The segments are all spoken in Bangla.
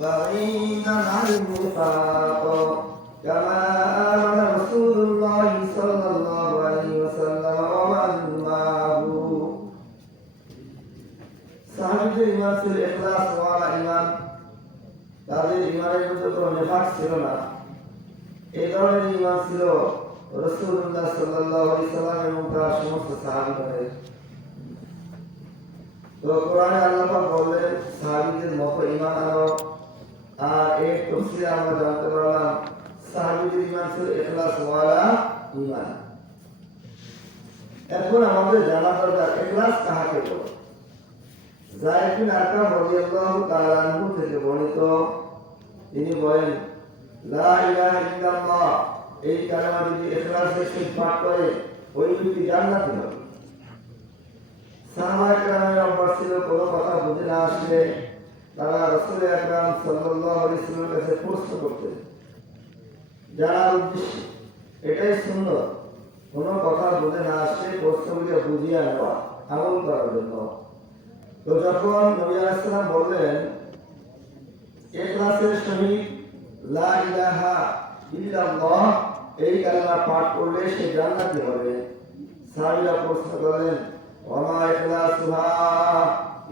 بعيدا عن النفاق كما آمن رسول الله صلى الله عليه وسلم ومن معه সাহাবীদের ঈমান ছিল ইখলাস ওয়ালা ঈমান তাদের ঈমানের মধ্যে কোনো নিফাক ছিল না এই ধরনের ঈমান ছিল রাসূলুল্লাহ সাল্লাল্লাহু আলাইহি সাল্লাম এবং তার সমস্ত সাহাবীদের তো কোরআনে আল্লাহ পাক বললেন সাহাবীদের মতো ঈমান আনো আর এই তাফসীরে আমরা জানতে পারলাম সাহাবীদের ঈমান ছিল ইখলাস ওয়ালা ঈমান এখন আমাদের জানা দরকার ইখলাস কাকে বলে যায়েদ বিন আরকাম রাদিয়াল্লাহু তাআলা আনহু থেকে বর্ণিত তিনি বলেন লা ইলাহা ইল্লাল্লাহ এই কালেমা যদি ইখলাসের সাথে পাঠ করে ওই ব্যক্তি জান্নাতি হবে সাহাবায়ে কেরামের অভ্যাস ছিল কোনো কথা বুঝে না আসলে তারা রাসূল আকরাম সাল্লাল্লাহু আলাইহি ওয়াসাল্লামের কাছে প্রশ্ন করতেন জানার উদ্দেশ্য এটাই সুন্নাত কোনো কথা বুঝে না আসলে প্রশ্নগুলো বুঝিয়ে নেওয়া আমল করার জন্য তো যখন নবী আলাইহিস সালাম বললেন ইখলাসের সহিত লা ইলাহা ইল্লাল্লাহ এই কালেমা পাঠ করলে সে জান্নাতি হবে সাহাবীরা প্রশ্ন করলেন ওয়া মা ইখলাসুহা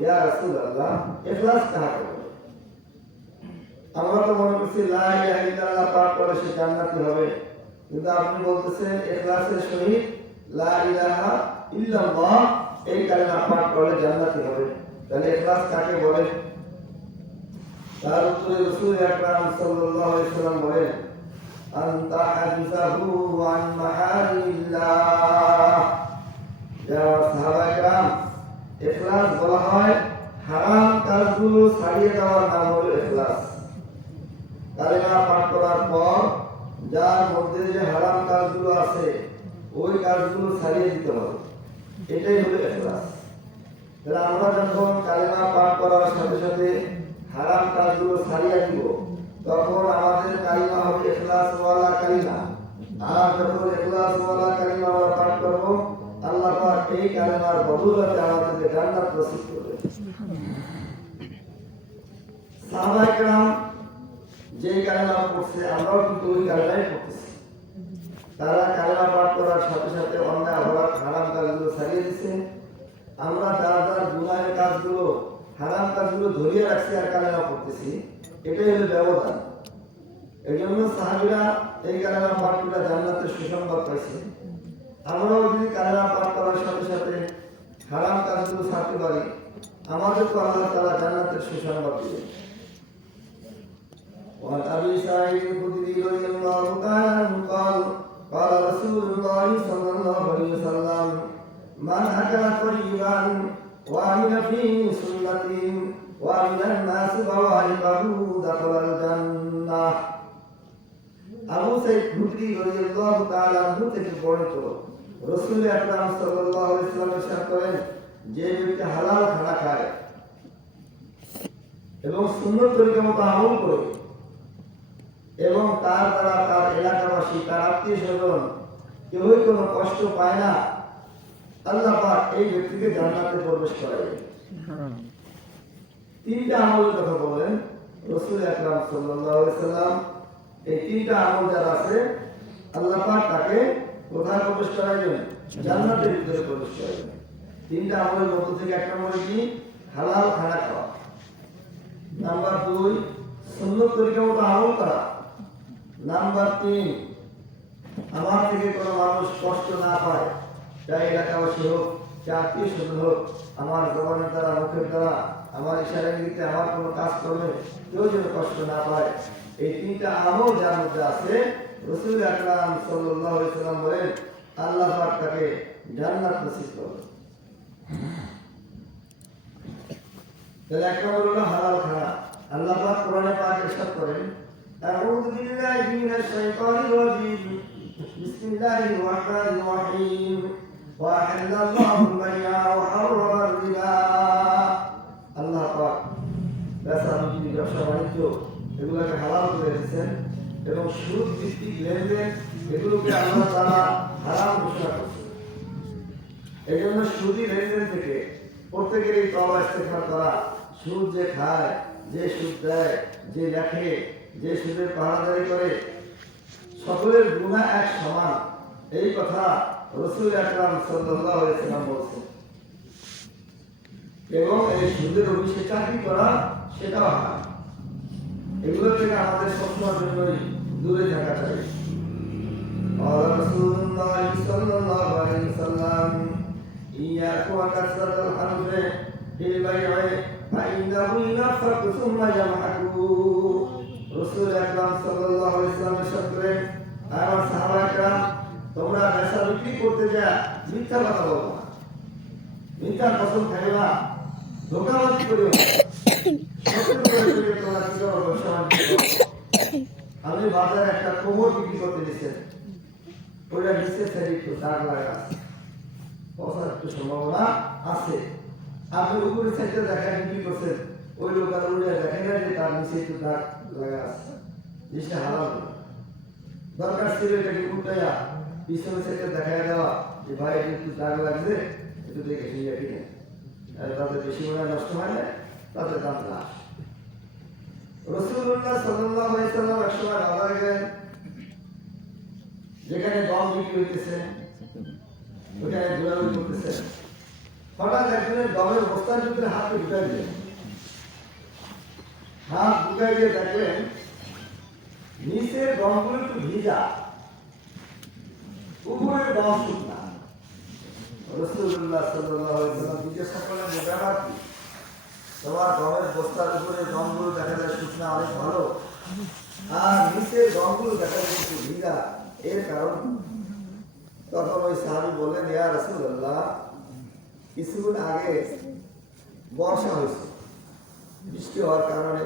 ইয়া রাসূলুল্লাহ ইখলাস কাকে বলে আমরা তো মনে করছি লা ইলাহা ইল্লাল্লাহ পাঠ করলে সে জান্নাতি হবে কিন্তু আপনি বলতেছেন ইখলাসের সহিত লা ইলাহা ইল্লাল্লাহ এই কালেমা পাঠ করলে জান্নাতি হবে তাহলে ইখলাস কাকে বলে তার উত্তরে রাসূল আকরাম সাল্লাল্লাহু আলাইহি ওয়াসাল্লাম বলেন আনতা হাদিসাহু আন মাহারিল্লাহ ইয়া সাহাবায়ে کرام ইখলাস বলা হয় হারাম কাজগুলো ছাড়িয়ে দেওয়ার নাম হলো ইখলাস কালেমা পাঠ করার পর যার মধ্যে যে হারাম কাজগুলো আছে ওই কাজগুলো ছাড়িয়ে দিতে হবে এটাই হলো ইখলাস তাহলে আমরা যখন কালেমা পাঠ করার সাথে সাথে হারাম কাজগুলো ছাড়িয়ে দিব তখন আমাদের কালিমা হবে ইখলাস ওয়ালা কালিমা আর যখন ইখলাস ওয়ালা কালিমা আমরা পাঠ করব আল্লাহ পাক এই কালিমার বদৌলতে আমাদেরকে জান্নাত নসিব করবে সাহাবায়ে کرام যে কালিমা পড়ছে আমরাও কিন্তু ওই কালিমাই পড়তেছি তারা কালিমা পাঠ করার সাথে সাথে অন্যায় অপরাধ হারাম কাজগুলো ছাড়িয়ে দিচ্ছে আমরা যার যার গুনাহের কাজগুলো হারাম কাজগুলো ধরিয়ে রাখছি আর কালেমা পড়তেছি এটাই হলো ব্যবধান এই জন্য সাহাবীরা এই কালেমা পাঠ করে জান্নাতের সুসংবাদ পাইছে আমরাও যদি কালেমা পাঠ করার সাথে সাথে হারাম কাজগুলো ছাড়তে পারি আমাদের তো আল্লাহ তাআলা জান্নাতের সুসংবাদ দিবেন وعن أبي سعيد الخدري رضي الله تعالى عنه قال قال رسول الله صلى الله عليه وسلم من أكل طيبا وعمل في سنة وعمل الناس بوائقه دخل الجنة আবু সাঈদ খুদরি রাদিয়াল্লাহু তাআলা আনহু থেকে বর্ণিত রাসূল আকরাম সাল্লাল্লাহু আলাইহি ওয়াসাল্লাম ইরশাদ করেন যে ব্যক্তি হালাল খানা খায় এবং সুন্নত তরিকা মতো আমল করে এবং তার দ্বারা তার এলাকাবাসী তার আত্মীয়স্বজন কেউই কোনো কষ্ট পায় না আল্লাহ পাক এই ব্যক্তিকে জান্নাতে প্রবেশ করাবে তিনটা আমলের কথা বলেন রাসূল আকরাম সাল্লাল্লাহু আলাইহি ওয়াসাল্লাম এই তিনটা আমল যারা আছে আল্লাহ পাক তাকে কোথায় প্রবেশ করাবেন জান্নাতের ভিতরে প্রবেশ করাবেন তিনটা আমলের মধ্যে থেকে এক নম্বর কি হালাল খানা খাওয়া নাম্বার 2 সুন্নত তরিকা মতো আমল করা নাম্বার 3 আমার থেকে কোনো মানুষ কষ্ট না পায় চাই এলাকাবাসী হোক চাই আত্মীয়স্বজন হোক আমার জবানের দ্বারা মুখের দ্বারা আমার ইশারা ইঙ্গিতে আমার কোনো কাজ করলে কেউ যেন কষ্ট না পায় এই তিনটা আমল যার মধ্যে আছে রাসূল আকরাম সাল্লাল্লাহু আলাইহি ওয়াসাল্লাম বলেন আল্লাহ পাক তাকে জান্নাত নসিব করবে তাহলে এক নম্বর হলো হালাল খানা আল্লাহ পাক কোরআনে পাক ইরশাদ করেন আউযু বিল্লাহি মিনাশ শাইতানির রাজীম বিসমিল্লাহির রাহমানির রহিম ওয়া আহাল্লাল্লাহুল বাই'a ওয়া হাররামার রিবা আল্লাহ পাক বেচা-বিক্রি ব্যবসা বাণিজ্য এগুলোকে হালাল করে দিয়েছেন এবং সুদ ভিত্তিক লেনদেন এগুলোকে আল্লাহ তাআলা হারাম ঘোষণা করেছেন এই জন্য সুদী লেনদেন থেকে প্রত্যেকেরই তওবা ইস্তেগফার করা সুদ যে খায় যে সুদ দেয়, যে লেখে, যে সুদের পাহারাদারি করে, সকলের গুনাহ এক সমান। এই কথা রাসূল আকরাম সাল্লাল্লাহু আলাইহি ওয়াসাল্লাম বলেছেন। এবং এই সুদের অফিসে চাকরি করা সেটাও হারাম। এগুলো থেকে আমাদের সবসময়ের জন্যই দূরে থাকা চাই। قال رسول الله صلى الله عليه وسلم إياكم وكثرة الحنث في البيع فإنه ينفق ثم يمحق। রাসূল আকরাম সাল্লাল্লাহু আলাইহি ওয়াসাল্লাম ইরশাদ করেন, আমার সাহাবারা, তোমরা বেচা বিক্রি করতে যা মিথ্যা কথা বলবা না, মিথ্যা কসম খাইবা, ধোঁকাবাজি করিও না, সত্য করে তোমরা কি করো, ব্যবসা বাণিজ্য করো। আমি বাজারে একটা কোমর বিক্রি করতে দিচ্ছেন, ওইটা নিচে সাইডে একটু দাগ লাগা আছে, পচার একটু সম্ভাবনা আছে। আপনি উপরে সাইডে দেখা বিক্রি করছেন, ওই লোক আর উঠে দেখেন না যে তার নিচে একটু দাগ লাগা আছে, জিনিসটা হারাম। দরকার ছিল এটাকে উল্টাইয়া পিছনে সাইডে দেখা দেওয়া যে ভাই একটু দাগ লাগছে, একটু দেখে নিয়ে কিনে, তাদের বেশি মনে নষ্ট হয় না, তাদের দাম না। রাসূলুল্লাহ সাল্লাল্লাহু আলাইহি ওয়াসাল্লাম একসময় বাজারে গেলেন, যেখানে গম বিক্রি হইতেছে ওখানে ঘোরাঘুরি করতেছে। হঠাৎ একজনের গমের বস্তার ভিতরে হাত ঢুকাই দিলেন। হাত ঢুকাই দিয়ে দেখলেন নিচের গমগুলো একটু ভিজা, উপরের গম শুকনা। রাসূলুল্লাহ সাল্লাল্লাহু আলাইহি ওয়াসাল্লাম জিজ্ঞাসা করলেন, যে ব্যাপার কি? তোমার গমের বস্তার উপরে গমগুলো দেখা যায় শুকনা, অনেক ভালো, আর নিচের গমগুলো দেখা যায় একটু ভিজা, এর কারণ? তখন ওই সাহাবী বললেন, ইয়া রাসূলুল্লাহ, কিছুদিন আগে বর্ষা হয়েছে, বৃষ্টি হওয়ার কারণে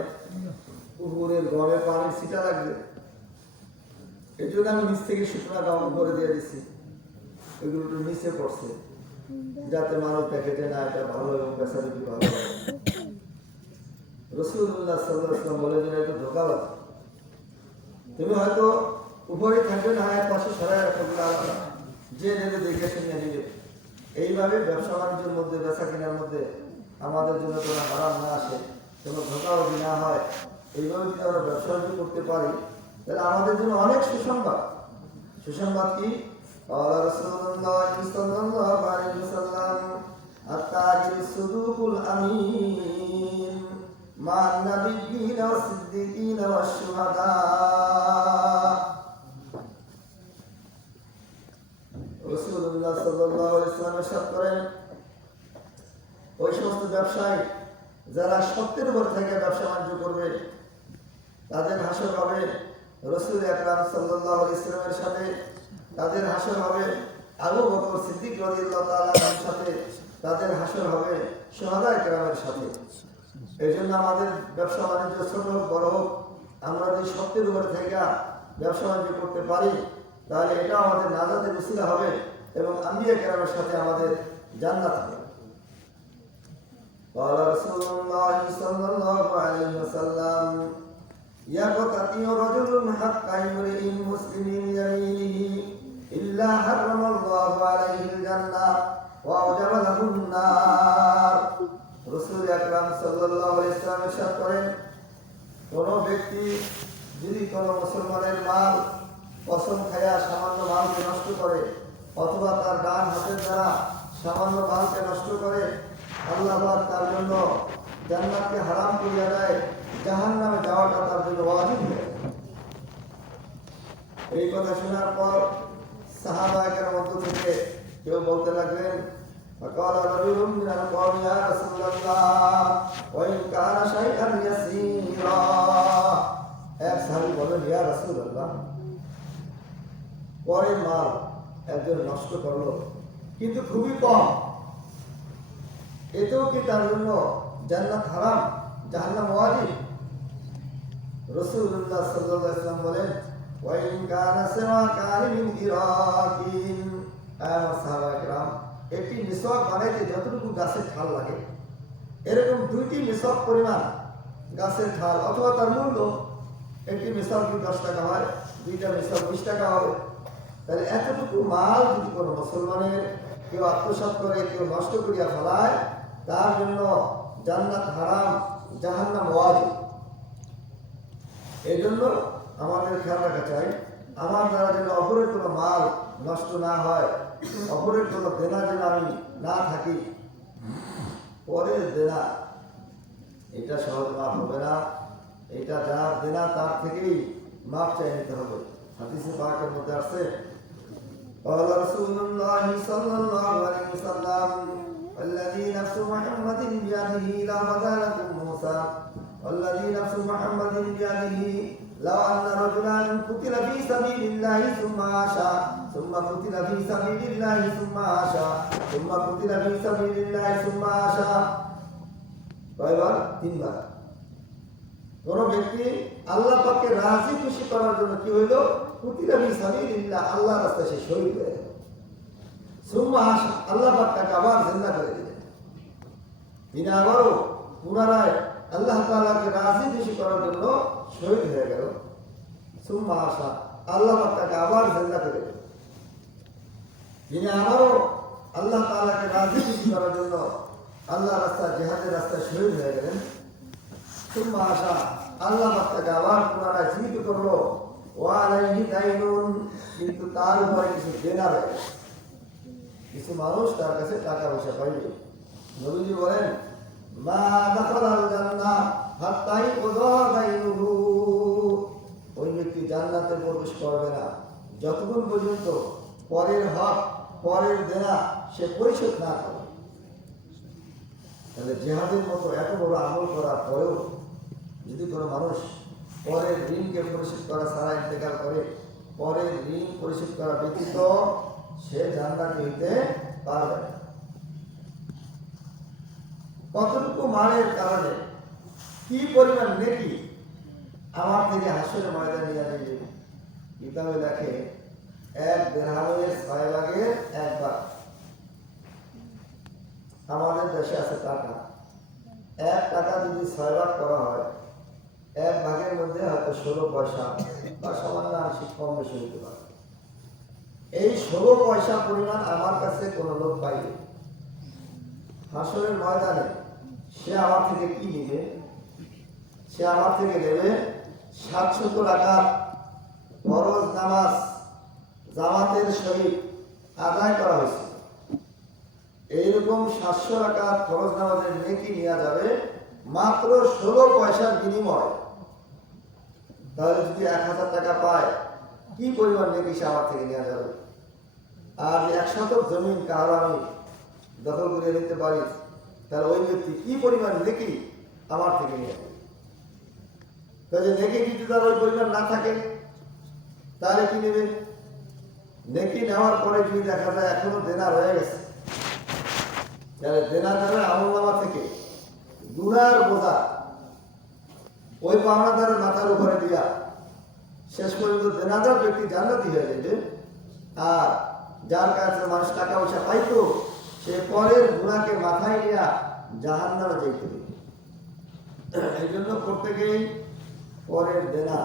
উপরের গমে পানির ছিটা লাগবে, এই জন্য আমি নিচ থেকে শুকনা গম করে দিয়ে দিচ্ছি, ওইগুলো একটু নিচে পড়ছে, যাতে মানুষ দেখে যে না এটা ভালো এবং বেচা বিক্রি ভালো হয়। রাসূলুল্লাহ সাল্লাল্লাহু আলাইহি ওয়াসাল্লাম বলে যে এটা ধোঁকাবাজ, তুমি হয়তো উপরে থাকবে না, হয় পাশে সরাই রাখবে, যে নেবে দেখে শুনে নিবে। এইভাবে ব্যবসা বাণিজ্যের মধ্যে, বেচা কেনার মধ্যে আমাদের জন্য কোনো হারাম না আসে, কোনো ধোঁকাবাজি না হয়, এইভাবে যদি আমরা ব্যবসা বাণিজ্য করতে পারি তাহলে আমাদের জন্য অনেক সুসংবাদ। সুসংবাদ কি? রাসূলুল্লাহ সাল্লাল্লাহু আলাইহি ওয়াসাল্লাম আত-তাজিরুস সুদুকুল আমিন মান নাবিয়্যিনা ওয়াস সিদ্দিকিনা ওয়াশ শুহাদা। রাসূলুল্লাহ সাল্লাল্লাহু আলাইহি ওয়াসাল্লাম ইরশাদ করেন, ওই সমস্ত ব্যবসায়ী যারা সত্যের উপর থেকে ব্যবসা বাণিজ্য করবে তাদের হাসর হবে রাসূল আকরাম সাল্লাল্লাহু আলাইহি ওয়াসাল্লামের সাথে, তাদের হাসর হবে আবু বকর সিদ্দিক রাদিয়াল্লাহু তাআলা আনহুর সাথে, তাদের হাসর হবে শুহাদায়ে কেরামের সাথে। এই জন্য আমাদের ব্যবসা বাণিজ্য ছোট হোক বড় হোক, আমরা যদি সত্যের উপরে থেকে ব্যবসা বাণিজ্য করতে পারি তাহলে এটা আমাদের নাজাতের উসিলা হবে এবং আম্বিয়া কেরামের সাথে আমাদের জান্নাত হবে। قال رسول الله صلى الله عليه وسلم يقتطع رجل حق امرئ مسلم يمينه إلا حرم الله عليه الجنة وأوجب له النار। রাসূল আকরাম সাল্লাল্লাহু আলাইহি ওয়াসাল্লাম ইরশাদ করেন, কোন ব্যক্তি যদি কোন মুসলমানের মাল কসম খায়া সামান্য মালকে নষ্ট করে, অথবা তার ডান হাতের দ্বারা সামান্য মালকে নষ্ট করে, আল্লাহ তার জন্য জান্নাতকে হারাম করিয়া দেয়, জাহান্নামে যাওয়াটা তার জন্য ওয়াজিব হয়ে যায়। এই কথা শোনার পর সাহাবায়ে মধ্য থেকে কেউ বলতে লাগলেন, فقال رجل من القوم يا رسول الله وإن كان شيئا يسيرا। এক সাহাবী বলেন, ইয়া রাসূলুল্লাহ, পরের মাল একজন নষ্ট করলো কিন্তু খুবই কম, এতেও কি তার জন্য জান্নাত হারাম, জাহান্নাম ওয়াজিব? রাসূলুল্লাহ সাল্লাল্লাহু আলাইহি ওয়াসাল্লাম বলেন, ওয়া ইন কানা সামা কারিমিন ইরাকিন। আমার সাহাবায়ে কেরাম, একটি মিসওয়াক বানাইতে যতটুকু গাছের ঠাল লাগে এরকম 2টি মিসওয়াক পরিমাণ গাছের ঠাল, অথবা তার মূল্য, একটি মিসওয়াক 10 টাকা হয়, 2টা মিসওয়াক 20 টাকা হবে। তাহলে এতটুকু মাল যদি কোনো মুসলমানের কেউ আত্মসাৎ করে, কেউ নষ্ট করিয়া ফেলায়, তার জন্য জান্নাত হারাম, জাহান্নাম ওয়াজিব। এই জন্য আমাদের খেয়াল রাখা চাই, আমার দ্বারা যেন অপরের কোনো মাল নষ্ট না হয়, অপরের কোনো দেনা যেন আমি না থাকি। পরের দেনা এটা সহজ মাফ হবে না, এটা যার দেনা তার থেকেই মাপ চাই নিতে হবে। হাদিসে পাকের মধ্যে আছে, قال رسول الله صلى الله عليه وسلم والذي نفس محمد بيده لا بدا لكم موسى والذي نفس محمد بيده لو أن رجلا قتل في سبيل الله ثم عاش ثم قتل في سبيل الله ثم عاش ثم قتل في سبيل الله ثم عاش কয়বার? তিনবার। কোন ব্যক্তি আল্লাহ পাককে রাজি খুশি করার জন্য কি হইল? কুতিলা ফি সাবিলিল্লাহ, আল্লাহর রাস্তায় সে শহীদ হয়ে গেল। সুম্মা আশা, আল্লাহ পাক তাকে আবার জিন্দা করে দিলেন। তিনি আবারও পুনরায় আল্লাহ তাআলাকে রাজি খুশি করার জন্য শহীদ হয়ে গেল। সুম্মা আশা, আল্লাহ পাক তাকে আবার জিন্দা করে দিলেন। তিনি আবারও আল্লাহ তাআলাকে রাজি খুশি করার জন্য আল্লাহ রাস্তায়, জিহাদের রাস্তায় শহীদ হয়ে গেলেন। সুম্মা আশা, আল্লাহ পাক তাকে আবার পুনরায় জীবিত করলো। ওয়া আলাইহি দাইনুন, কিন্তু তার উপরে কিছু দেনা রয়েছে। কিছু মানুষ তার কাছে টাকা পয়সা পাইবে। নবীজি বলেন, মা দাখালাল জান্নাহ হাত্তা ইউকযা দাইনুহু, ওই ব্যক্তি জান্নাতে প্রবেশ করবে না যতক্ষণ পর্যন্ত পরের হক, পরের দেনা সে পরিশোধ না করে। তাহলে জিহাদের মতো এত বড় আমল করার পরেও যদি কোনো মানুষ পরের ঋণকে পরিশোধ করা ছাড়া ইন্তেকাল করে, পরের ঋণ পরিশোধ করা ব্যতীত সে জান্নাতি হইতে পারবে না। কতটুকু মালের কারণে কি পরিমাণ নেকি আমার থেকে হাসরের ময়দানে নিয়ে যাবে। কিতাবে লেখে, এক দিরহামের 6 ভাগের 1 ভাগ। আমাদের দেশে আছে টাকা, 1 টাকা যদি 6 ভাগ করা হয়, 1 ভাগের মধ্যে হয়তো 16 পয়সা বা সামান্য আংশিক কম বেশি হতে পারে। এই 16 পয়সা পরিমাণ আমার কাছে কোনো লোক পাইবে, হাসরের ময়দানে সে আমার থেকে কি নিবে? সে আমার থেকে নেবে 700 টাকার ফরজ নামাজ জামাতের সহিত আদায় করা হয়েছে। এইরকম 700 টাকার ফরজ নামাজের নেকি নেওয়া যাবে মাত্র 16 পয়সার বিনিময়। তাহলে যদি 1000 টাকা পায়, কি পরিমাণ নেকি সে আমার থেকে নেওয়া যাবে? আর 1 শতক জমিন কারো আমি দখল করে নিতে পারি, তাহলে ওই ব্যক্তি কি পরিমাণ নেকি আমার থেকে নিয়ে যাবে? তাহলে নেকি যদি তার ওই পরিমাণ না থাকে, তাহলে কি নেবে? নেকি নেওয়ার পরে যদি দেখা যায় এখনো দেনা রয়ে গেছে, তাহলে দেনা যাবে আমলনামা থেকে গুনার বোঝা ওই পাওনাদারের মাথার উপরে দিয়া শেষ পর্যন্ত দেনাদার ব্যক্তি জান্নাতি হয়ে যাবে। আর যার কাছে মানুষ টাকা পয়সা পাইতো, সে পরের গুনাহকে মাথায় নিয়ে জাহান্নামে যাইতে হবে। এই জন্য প্রত্যেকেই পরের দেনা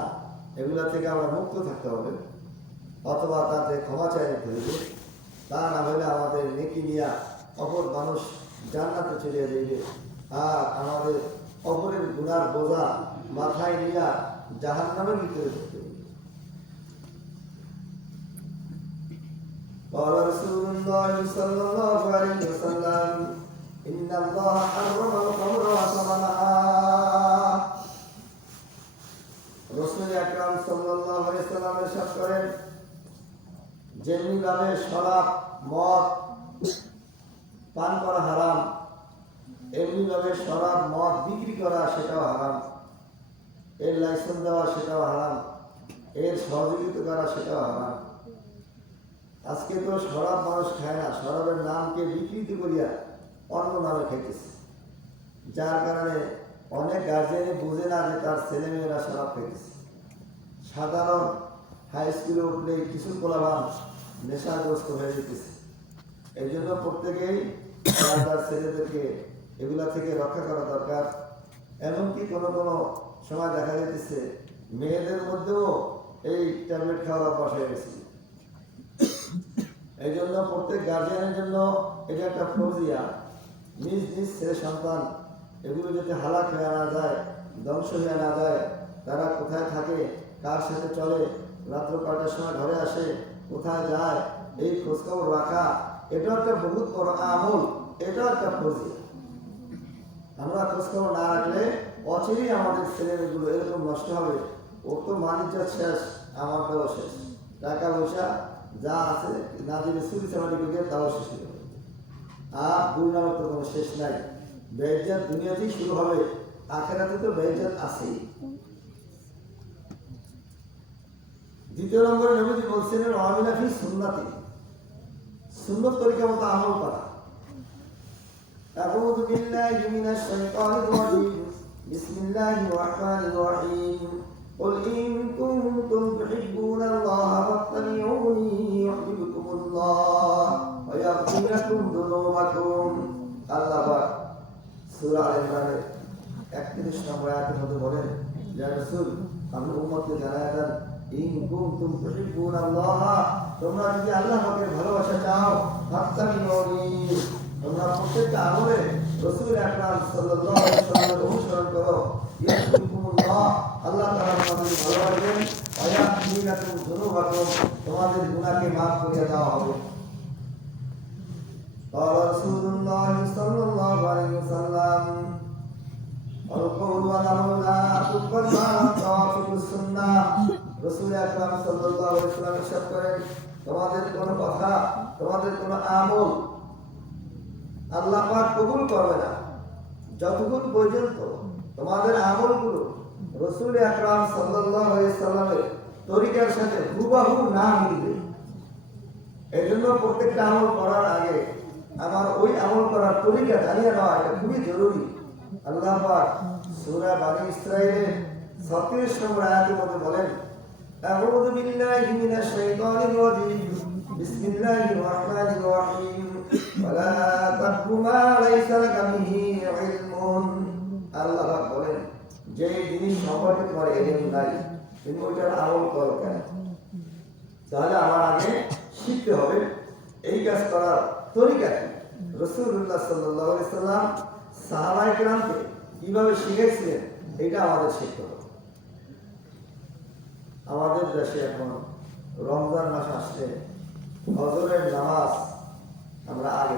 এগুলা থেকে আমরা মুক্ত থাকতে হবে, অথবা তাতে ক্ষমা চাই নিতে হবে। তা না হলে আমাদের নেকি নিয়া অপর মানুষ জান্নাতে চলে যাইবে, আর আমাদের অপরের গুনার বোঝা মাথায় নিয়া জাহান্নামের ভিতরে ঢুকতে হবে। قال رسول الله صلى الله عليه وسلم إن الله حرم الخمر وثمنها। রাসূল আকরাম সাল্লাল্লাহু আলাইহি ওয়াসাল্লাম ইরশাদ করেন, যেমনি ভাবে শরাব, মদ পান করা হারাম, এমনি ভাবে শরাব, মদ বিক্রি করা সেটাও হারাম, এর লাইসেন্স দেওয়া সেটাও হারাম, এর সহযোগিতা করা সেটাও হারাম। আজকে তো শরাব মানুষ খায় না, শরাবের নামকে বিকৃতি করিয়া অন্য নামে খাইতেছে, যার কারণে অনেক গার্জেনে বুঝে না যে তার ছেলে মেয়েরা শরাব খাইতেছে। সাধারণ হাই স্কুলে উঠলে কিছু পোলাপান নেশাগ্রস্ত হয়ে যেতেছে। এই জন্য প্রত্যেকেই তার ছেলেদেরকে এগুলা থেকে রক্ষা করা দরকার। এমনকি কোনো কোনো সময় দেখা যেতেছে মেয়েদের মধ্যেও এই ট্যাবলেট খাওয়ার অভ্যাস হয়ে গেছে। এই জন্য প্রত্যেক গার্জিয়ানের জন্য এটা একটা ফরজিয়া, নিজ নিজ ছেলে সন্তান এগুলো যাতে হালাক হয়ে না যায়, ধ্বংস হয়ে না যায়, তারা কোথায় থাকে, কার সাথে চলে, রাত্র কয়টার সময় ঘরে আসে, কোথায় যায়, এই খোঁজখবর রাখা, এটা একটা বহুত বড় আমল, এটা একটা ফজি। আমরা খোঁজখবর না রাখলে অচিরেই আমাদের ছেলেমেয়েগুলো এরকম নষ্ট হবে। ও তো বাণিজ্য শেষ, আমারটাও শেষ, টাকা পয়সা যা আছে না দিলে চুরি চামারি করে তাও শেষ হয়ে যাবে। আর দুর্নামের তো কোনো শেষ নাই। বেইজ্জত দুনিয়াতেই শুরু হবে, আখেরাতে তো বেইজ্জত আছেই। দ্বিতীয় নম্বরে নবীজি বলছেন আমিলা ফি সুন্নতি, সুন্নত তরিকা মতো আমল করা। আউযু বিল্লাহি মিনাশ শাইতানির রাজীম, বিসমিল্লাহির রাহমানির রাহিম। قل إن كنتم تحبون الله فاتبعوني يحببكم الله ويغفر لكم ذنوبكم। আল্লাহ পাক সূরা আল ইমরানের 31 নম্বর আয়াতের মধ্যে বলেন, ইয়া রাসূল আপনি উম্মতকে জানায় দেন, ইন কুনতুম তুহিব্বুনাল্লাহ, তোমরা যদি আল্লাহ পাকের ভালোবাসা চাও, ফাত্তাবিউনি, তোমরা প্রত্যেকটা আমলে রাসূল আকরাম সাল্লাল্লাহু আলাইহি ওয়াসাল্লামের অনুসরণ করো। ইউহিব্বুকুমুল্লাহ, আল্লাহ তাআলা তোমাদের ভালোবাসেন, ওয়া ইয়াগফির লাকুম যুনুবাকুম, তোমাদের গুনাহকে মাফ করে দেওয়া হবে। قال رسول الله صلى الله عليه وسلم القول والعمل لا تقبل ما لم توافق السنة। রাসূল আকরাম সাল্লাল্লাহু আলাইহি ওয়াসাল্লাম ইরশাদ করেন, তোমাদের কোনো কথা, তোমাদের কোনো আমল আল্লাহ পাক কবুল করবে না যতক্ষণ পর্যন্ত তোমাদের আমলগুলো রাসূল আকরাম সাল্লাল্লাহু আলাইহি ওয়াসাল্লামের তরিকার সাথে হুবহু না মিলবে। এজন্য প্রত্যেকটা আমল করার আগে আমার ওই আমল করার তরিকা জানিয়ে নেওয়া এটা খুবই জরুরি। আল্লাহ পাক সূরা বনী ইসরাঈলের 36 নম্বর আয়াতের মধ্যে বলেন, আউযু বিল্লাহি মিনাশ শাইতানির রাজীম, বিসমিল্লাহির রাহমানির রাহিম। ওয়ালা তাকফু মা লাইসা লাকা বিহি ইলমুন। আল্লাহ পাক বলেন, যে জিনিস সম্পর্কে তোমার ইলম নাই তুমি ওইটার আমল করো কেন? তাহলে আমার আগে শিখতে হবে এই কাজ করার তরিকা কি। রাসূলুল্লাহ সাল্লাল্লাহু আলাইহি সাল্লাম সাহাবায়ে কেরামকে কিভাবে শিখিয়েছিলেন এটা আমাদের শিখতে হবে। আমাদের দেশে এখন রমজান মাস আসছে, ফজরের নামাজ আমরা আগে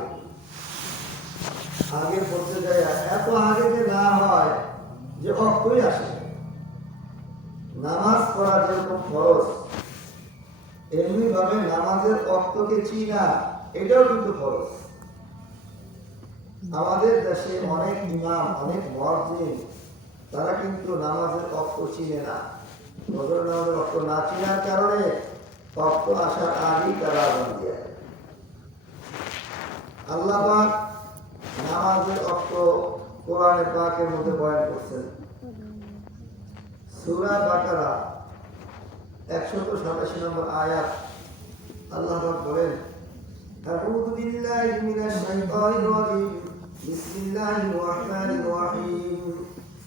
পড়তে যাই, এত আগে যে না হয় যে অক্ষই আসে। নামাজ পড়া যেরকম ফরজ, এমনি ভাবে নামাজের অক্ষকে চিনা এটাও কিন্তু ফরজ। আমাদের দেশে অনেক ইমাম, অনেক মুয়াজ্জিন তারা কিন্তু নামাজের অক্ষ চিনে না। ফজর নামাজের অক্ষ না চিনার কারণে অক্ষ আসার আগেই তারা আযান দিয়ে দেয়। আল্লাহ পাক নামাজের অক্ষ কোরআনে পাকের মধ্যে বয়ান করছেন। সূরা বাকারা 187 নম্বর আয়াত আল্লাহ পাক বলেন, আউযু বিল্লাহি মিনাশ শাইতানির রাজীম, বিসমিল্লাহির রাহমানির রাহিম।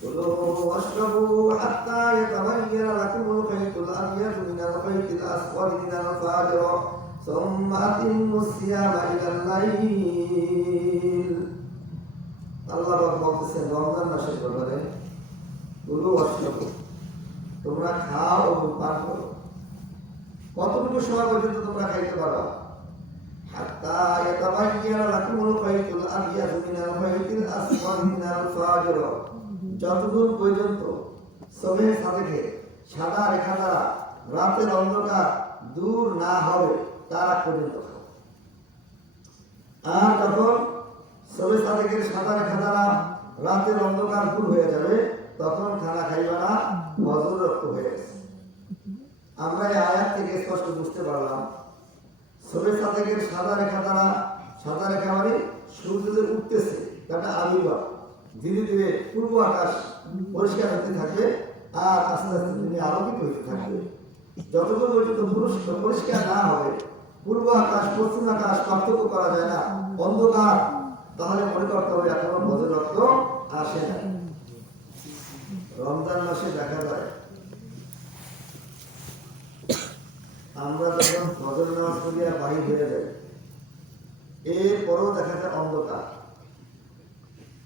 কুলু ওয়াশরাবু হাত্তা ইয়াতাবাyyana লাকুমুল খাইতুল আbyadu মিনাল খাইতিল আসওয়াদি মিনাল ফাজর, সুম্মা আতিম্মুস সিয়ামা ইলাল লাইল। আল্লাহ পাক বলতেছেন রমজান মাসের ব্যাপারে, কুলু ওয়াশরাবু, তোমরা খাও ও পান করো। কতটুকু সময় পর্যন্ত তোমরা খাইতে পারো? হাত্তা ইয়াতাবাyyana লাকুমুল খাইতুল আbyadu মিনাল খাইতিল আসওয়াদি মিনাল ফাজর, যতদূর পর্যন্ত সবের সাথে সাদা রেখা দ্বারা রাতের অন্ধকার দূর না হবে তার পর্যন্ত খাও। আর যখন সবের সাথে সাদা রেখা দ্বারা রাতের অন্ধকার দূর হয়ে যাবে তখন খানা খাইবা না, ফজর রক্ত হয়ে গেছে। আমরা এই আয়াত থেকে স্পষ্ট বুঝতে পারলাম সবের সাথে সাদা রেখা দ্বারা, সাদা রেখা মানে সূর্য যে উঠতেছে তাটা আবির্ভাব, ধীরে ধীরে পূর্ব আকাশ পরিষ্কার হতে থাকবে আর আস্তে আস্তে তিনি আলোকিত হতে থাকবে। যতক্ষণ পর্যন্ত পরিষ্কার না হবে, পূর্ব আকাশ পশ্চিম আকাশ পার্থক্য করা যায় না, অন্ধকার, তাহলে মনে করতে হবে এখনো ফজর রক্ত আসে না। রমজান মাসে দেখা যায় আমরা যখন ফজর নামাজ পড়িয়া বাহির হয়ে যাই, এরপরও দেখা যায় অন্ধকার,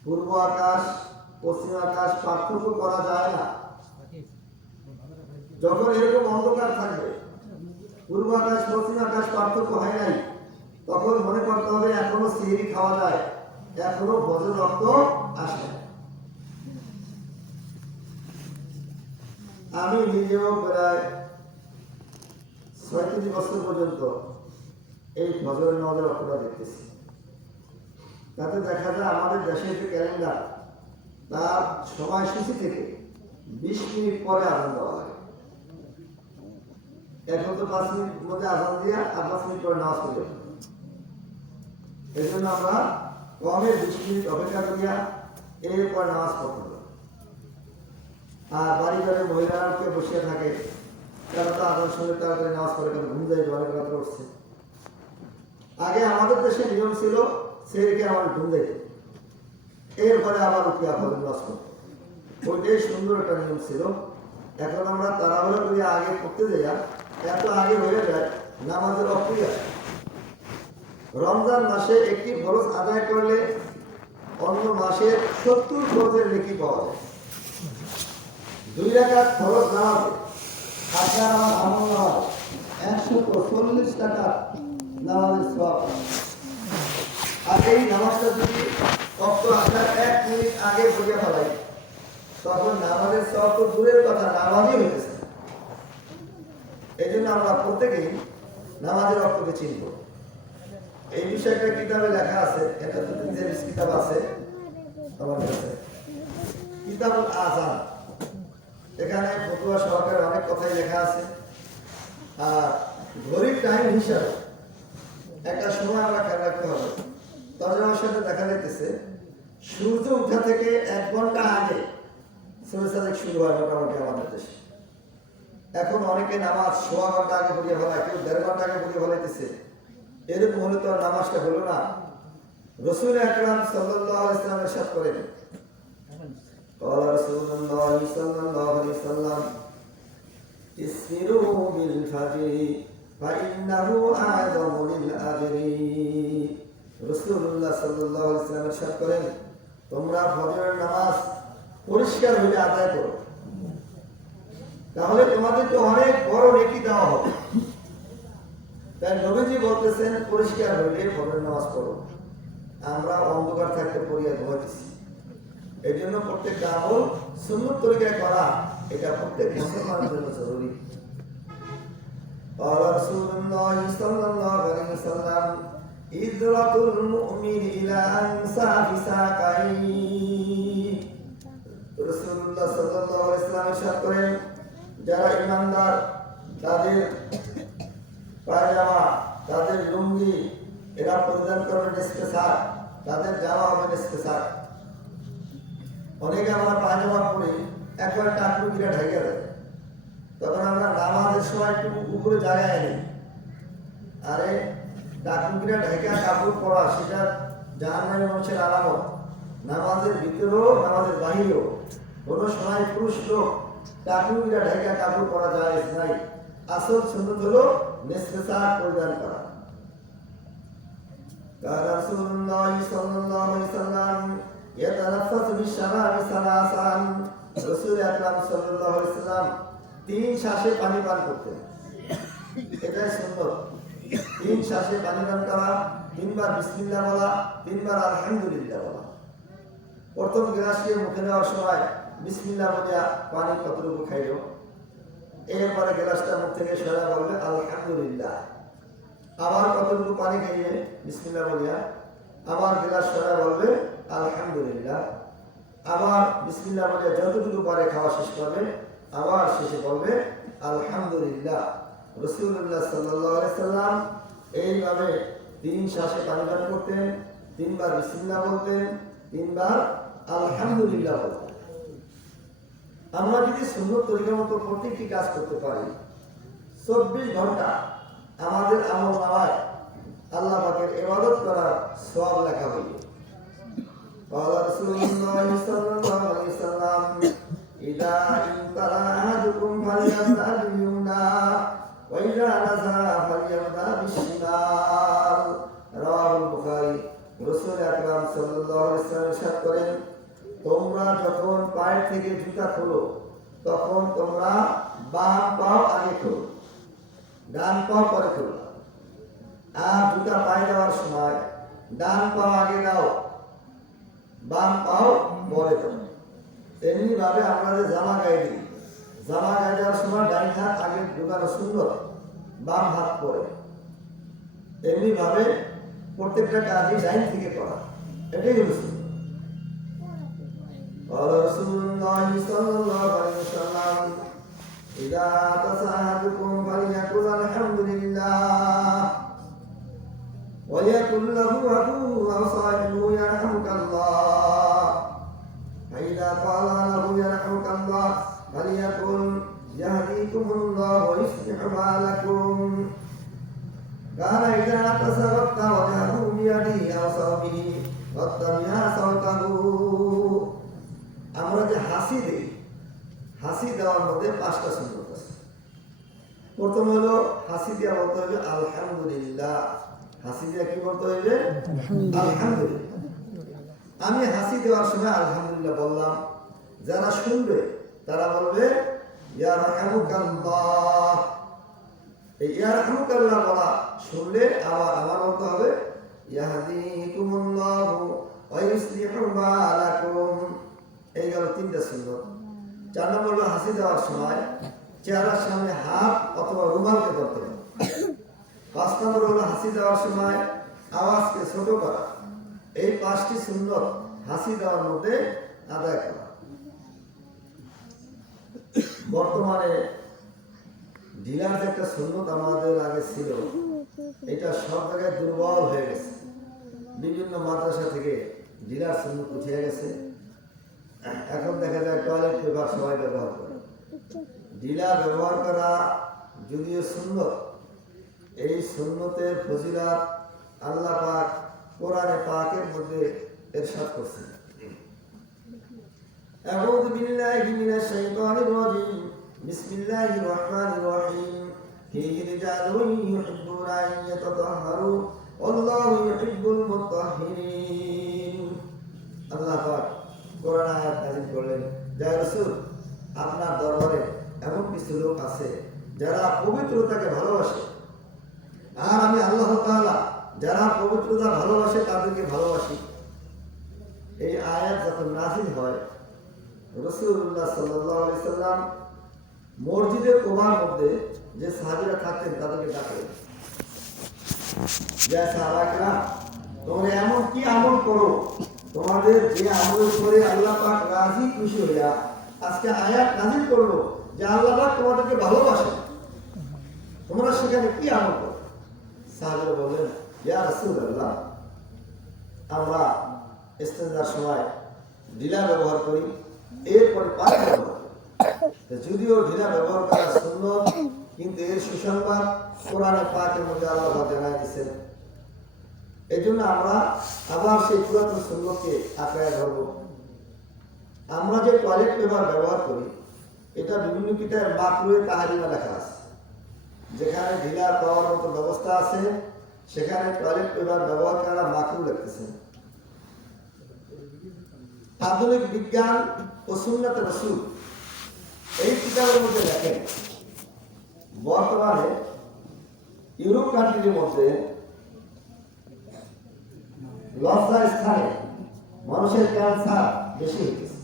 পূর্ব আকাশ পশ্চিম আকাশ পার্থক্য করা যায় না। যখন এরকম অন্ধকার থাকবে, পূর্ব আকাশ পশ্চিম আকাশ পার্থক্য হয় নাই, তখন মনে করতে হবে এখনো সিঁড়ি খাওয়া যায়, এখনো বজ্র রক্ত আসে। আমি নিজেও প্রায় ৩৬ বছর পর্যন্ত এই বজ্রের নজর রক্তটা দেখতেছি। তাতে দেখা যায় আমাদের দেশের যে ক্যালেন্ডার, তার সময়সূচি থেকে 20 মিনিট পরে আজান দেওয়া লাগে। এখন তো 5 মিনিট মধ্যে আজান দিয়ে আর 5 মিনিট পরে নামাজ পড়ে। এই জন্য আমরা কমে 20 মিনিট অপেক্ষা করিয়া এরপর নামাজ পড়তে হবে। আর বাড়ি ঘরে মহিলারা কেউ বসিয়ে থাকে, তারা তো আজান শুনে তাড়াতাড়ি নামাজ পড়ে, কেন ঘুম যায়, অনেক রাত্রে উঠছে। আগে আমাদের দেশে নিয়ম ছিল সেদিকে আমার ঘুম যাইত, এরপরে আবার উঠে আপনাদের নামাজ পড়তো। ওইটাই সুন্দর একটা নিয়ম ছিল। এখন আমরা তাড়াহুড়ো করে আগে পড়তে যাই, এত আগে হয়ে যায় নামাজের অপ্রিয়। রমজান মাসে একটি ফরজ আদায় করলে অন্য মাসের 70 ফরজের নেকি পাওয়া যায়। 2 রাকাত ফরজ নামাজে আপনার আমার আমল নামাজ 140 টাকা নামাজের সওয়াব। আর এই নামাজটা যদি কত আপনার 1 মিনিট আগে পড়ে ফেলাই, তখন নামাজের সওয়াব তো দূরের কথা, নামাজই হইতেছে। এই জন্য আমরা প্রত্যেকেই নামাজের অর্থকে চিনব। এই বিষয়টা কিতাবে লেখা আছে, এটা তো নিজের কিতাব আছে আমার কাছে, কিতাবুল আযান। এখানে ফতোয়া সহকারে অনেক কথাই লেখা আছে। আর ঘড়ির টাইম হিসাবে একটা সময় আমরা খেয়াল রাখতে হবে। তর্জমার সাথে দেখা যাইতেছে সূর্য উঠা থেকে 1 ঘন্টা আগে সূর্য সাদেক শুরু হয় মোটামুটি আমাদের দেশে। এখন অনেকে নামাজ 1.5 ঘন্টা আগে পড়িয়ে ফেলায়, কেউ 1.5 ঘন্টা আগে পড়িয়ে ফেলাইতেছে। এরকম হলে তো নামাজটা হলো না। রাসূল আকরাম সাল্লাল্লাহু আলাইহি ওয়াসাল্লাম ইরশাদ করেন, قال رسول الله صلى الله عليه وسلم اسمروا بالفجر فإنه أعظم للأجر। রাসূলুল্লাহ সাল্লাল্লাহু আলাইহি ওয়াসাল্লাম ইরশাদ করেন, তোমরা ফজরের নামাজ পরিষ্কার হয়ে আদায় করো, তাহলে তোমাদেরকে অনেক বড় নেকি দেওয়া হবে। তাই নবীজি বলতেছেন পরিষ্কার হইলে ফজরের নামাজ পড়ো। আমরা অন্ধকার থাকতে পড়িয়া ঘুমাইতেছি। এই জন্য প্রত্যেক আমল সুন্নত তরিকায় করা, এটা প্রত্যেক মুসলমানের জন্য জরুরি। قال رسول الله صلى الله عليه وسلم إذرة المؤمن إلى أنصاف ساقيه। রাসূলুল্লাহ সাল্লাল্লাহু আলাইহি ওয়াসাল্লাম ইরশাদ করেন, যারা ঈমানদার তাদের পায়জামা, তাদের লুঙ্গি এরা পরিধান করবে নিসফে সাক, তাদের জামা হবে নিসফে সাক। অনেকে আমরা পায়জামা পরি একবার টাকলু গিরা ঢেকে দেয়, তখন আমরা নামাজের সময় একটু উপরে জায়গায় নিই। আরে টাকলু গিরা ঢেকে কাপড় পরা সেটা জাহান্নামী মানুষের আলামত। নামাজের ভিতরেও নামাজের বাহিরেও কোনো সময় পুরুষ লোক টাকলু গিরা ঢেকে কাপড় পরা যায় নাই। আসল সুন্নত হলো নিসফে সাক পরিধান করা। قال رسول الله صلى الله عليه وسلم يتنفس بالشراب ثلاثا। রাসূল আকরাম সাল্লাল্লাহু আলাইহি ওয়াসাল্লাম 3 শ্বাসে পানি পান করতেন। এটাই সুন্নাত। 3 শ্বাসে পানি পান করা, 3 বার বিসমিল্লাহ বলা, 3 বার আলহামদুলিল্লাহ বলা। প্রথম গ্লাসকে মুখে নেওয়ার সময় বিসমিল্লাহ বলিয়া পানি কতটুকু খাইলো, এরপরে গ্লাসটা মুখ থেকে সরা বলবে আলহামদুলিল্লাহ। আবার কতটুকু পানি খাইবে বিসমিল্লাহ বলিয়া, আবার গ্লাস সরা বলবে আলহামদুলিল্লাহ। আবার বিসমিল্লাহ বলিয়া যতটুকু পারে খাওয়া শেষ করবে, আবার শেষে বলবে আলহামদুলিল্লাহ। রাসূলুল্লাহ সাল্লাল্লাহু আলাইহি ওয়াসাল্লাম এইভাবে 3 শ্বাসে পানি পান করতেন, 3 বার বিসমিল্লাহ বলতেন, 3 বার আলহামদুলিল্লাহ বলতেন। আমরা যদি সুন্নত তরিকার মতো প্রত্যেকটি কাজ করতে পারি, 24 ঘন্টা আমাদের আমল নামায় আল্লাহ পাকের ইবাদত করার সওয়াব লেখা হইবে। قال رسول الله صلى الله عليه وسلم إذا انطلع أحدكم فليبدأ باليمنى وإذا نزل فليبدأ بالشمال। رواه البخاري। রাসূল আকরাম সাল্লাল্লাহু আলাইহি ওয়াসাল্লাম ইরশাদ করেন, তোমরা যখন পায়ের থেকে জুতা খোলো তখন তোমরা বাম পাও আগে খোলো, ডান পাও পরে খোলো। আর জুতা পায়ে দেওয়ার সময় ডান পাও আগে দাও, বাম পাও পরে দাও। তেমনি ভাবে আমরা যে জামা গায়ে দিই, জামা গায়ে দেওয়ার সময় ডান হাত আগে ঢুকানো সুন্দর, বাম হাত পরে। তেমনি ভাবে প্রত্যেকটা কাজই ডাইন থেকে করা, এটাই হলো সুন্নাহ। قال رسول الله صلى الله عليه وسلم إذا تساءلكم فليقل الحمد لله وليقل له عدو أو صاحبه يرحمك الله فإذا قال له يرحمك الله فليقل يهديكم الله ويصلح بالكم قال إذا تسبقت وجهه بيده أو صوبه واتبع صوته। আমরা যে হাসি দিই, হাসি দেওয়ার মধ্যে 5টা সুন্নাত আছে। প্রথম হলো হাসি দিয়া বলতে হবে আলহামদুলিল্লাহ। হাসি দিয়া কি বলতে হবে? আলহামদুলিল্লাহ। আমি হাসি দেওয়ার সময় আলহামদুলিল্লাহ বললাম, যারা শুনবে তারা বলবে ইয়া রাহমাকাল্লাহ। এই ইয়া রাহমাকাল্লাহ বলা শুনলে আবার আমার বলতে হবে ইয়াহদিকুমুল্লাহু ওয়া ইউসলিহু বালাকুম। এই গেল 3টা সুন্নাত। 4 নম্বর হলো হাসি দেওয়ার সময় চেহারার সামনে হাত অথবা রুমালকে ধরতে হবে। 5 নম্বর হলো হাসি দেওয়ার সময় আওয়াজকে ছোট করা। এই 5টি সুন্নাত হাসি দেওয়ার মধ্যে আদায় করা। বর্তমানে ঢিলার যে একটা সুন্নাত আমাদের আগে ছিল, এটা সব জায়গায় দুর্বল হয়ে গেছে। বিভিন্ন মাদ্রাসা থেকে ঢিলার সুন্নাত উঠে গেছে। এখন দেখা যায় টয়লেট পেপার সবাই ব্যবহার করে। ঢিলা ব্যবহার করা যদিও সুন্নত, এই সুন্নতের ফজিলত আল্লাহ পাক কোরআনে পাকের মধ্যে ইরশাদ করছেন। আউযু বিল্লাহি মিনাশ শাইতানির রাজীম। বিসমিল্লাহির রহমানির রহিম। ফীহি রিজালুন ইউহিব্বুনা আন ইয়াতাতাহহারু ওয়াল্লাহু ইউহিব্বুল মুতাহহিরিন। আল্লাহ পাক কোরআন আয়াত নাযিল করলেন, যা রাসূল আপনার দরবারে এমন কিছু লোক আছে যারা পবিত্রতাকে ভালোবাসে, আর আমি আল্লাহ তাআলা যারা পবিত্রতা ভালোবাসে তাদেরকে ভালোবাসি। এই আয়াত যখন নাযিল হয়, রাসূলুল্লাহ সাল্লাল্লাহু আলাইহি সাল্লাম মসজিদে কুবার মধ্যে যে সাহাবীরা থাকতেন তাদেরকে ডাকলেন, যে সাহাবারা তোমরা এমন কি আমল করো, তোমাদের যে আমল করে আল্লাহ পাক রাজি খুশি হইয়া আজকে আয়াত নাযিল করলো যে আল্লাহ পাক তোমাদেরকে ভালোবাসে, তোমরা সেখানে কি আমল করো? সাহাবীরা বললেন, ইয়া রাসূলুল্লাহ, আমরা ইস্তেঞ্জার সময় ঢিলা ব্যবহার করি, এরপরে পানি ব্যবহার করি। যদিও ঢিলা ব্যবহার করা সুন্নাত, কিন্তু এর সুসংবাদ কোরআনে পাকের মধ্যে আল্লাহ পাক জানাই দিয়েছেন। এই জন্য আমরা আবার সেই পুরাতন সুন্নতকে আঁকড়ে ধরব। আমরা যে টয়লেট পেপার ব্যবহার করি, এটা বিভিন্ন কিতাবে মাকরুহে তাহরিমা লেখা আছে। যেখানে ঢিলা পাওয়ার মতো ব্যবস্থা আছে সেখানে টয়লেট পেপার ব্যবহার করা মাকরুহ লিখতেছে। আধুনিক বিজ্ঞান ও সুন্নাতে রাসূল এই কিতাবের মধ্যে লেখেন, বর্তমানে ইউরোপ কান্ট্রির মধ্যে লজ্জার স্থানে মানুষের ক্যান্সার বেশি হইতেছে।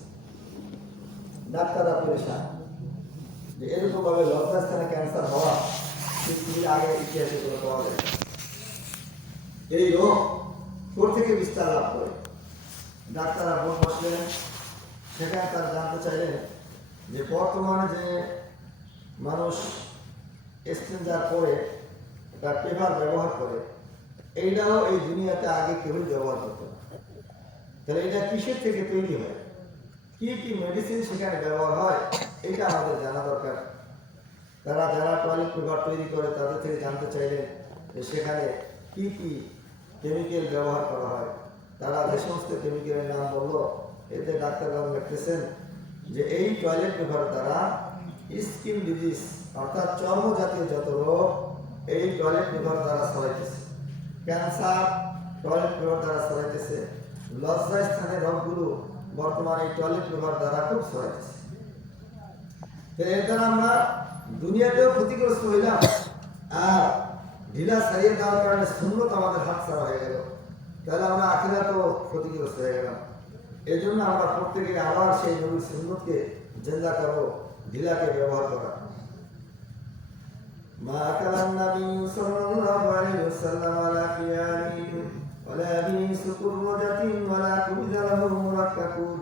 ডাক্তাররা পেরেশান যে এরকম ভাবে লজ্জার স্থানে ক্যান্সার হওয়া পৃথিবীর আগে ইতিহাসে কোনো পাওয়া যায়। এই রোগ কোথা থেকে বিস্তার লাভ করে? ডাক্তাররা বোর্ড বসলেন, সেখানে তারা জানতে চাইলেন যে বর্তমানে যে মানুষ ইস্তেঞ্জার করে তার পেপার ব্যবহার করে, এইটাও এই দুনিয়াতে আগে কেউই ব্যবহার করতো না। তাহলে এটা কিসের থেকে তৈরি হয়, কি কি মেডিসিন সেখানে ব্যবহার হয়, এটা আমাদের জানা দরকার। তারা যারা টয়লেট পেপার তৈরি করে তাদের থেকে জানতে চাইলেন যে সেখানে কি কি কেমিক্যাল ব্যবহার করা হয়। তারা যে সমস্ত কেমিক্যালের নাম বলল, এতে ডাক্তাররা লিখতেছেন যে এই টয়লেট পেপার দ্বারা স্কিন ডিজিজ অর্থাৎ চর্ম জাতীয় যত রোগ এই টয়লেট পেপার দ্বারা ছড়াইতেছে। ক্যান্সার টয়লেট পেপার দ্বারা ছড়াইতেছে। লজ্জা স্থানের রোগগুলো বর্তমানে টয়লেট পেপার দ্বারা খুব ছড়াইতেছে। এর দ্বারা আমরা দুনিয়াতেও ক্ষতিগ্রস্ত হইলাম, আর ঢিলা ছাড়িয়ে দেওয়ার কারণে সুন্নত আমাদের হাত ছাড়া হয়ে গেল, তাহলে আমরা আখিরাতেও ক্ষতিগ্রস্ত হয়ে গেলাম। এই জন্য আমরা প্রত্যেকে আবার সেই নবীর সুন্নতকে জিন্দা করবো, ঢিলাকে ব্যবহার করা। মা কালান নবী সাল্লাল্লাহু আলাইহি ওয়াসাল্লাম আলা খিয়ারিন ওয়ালা বিসুকুররাতিন ওয়ালা কুবিদাহু মুরাক্কাকুন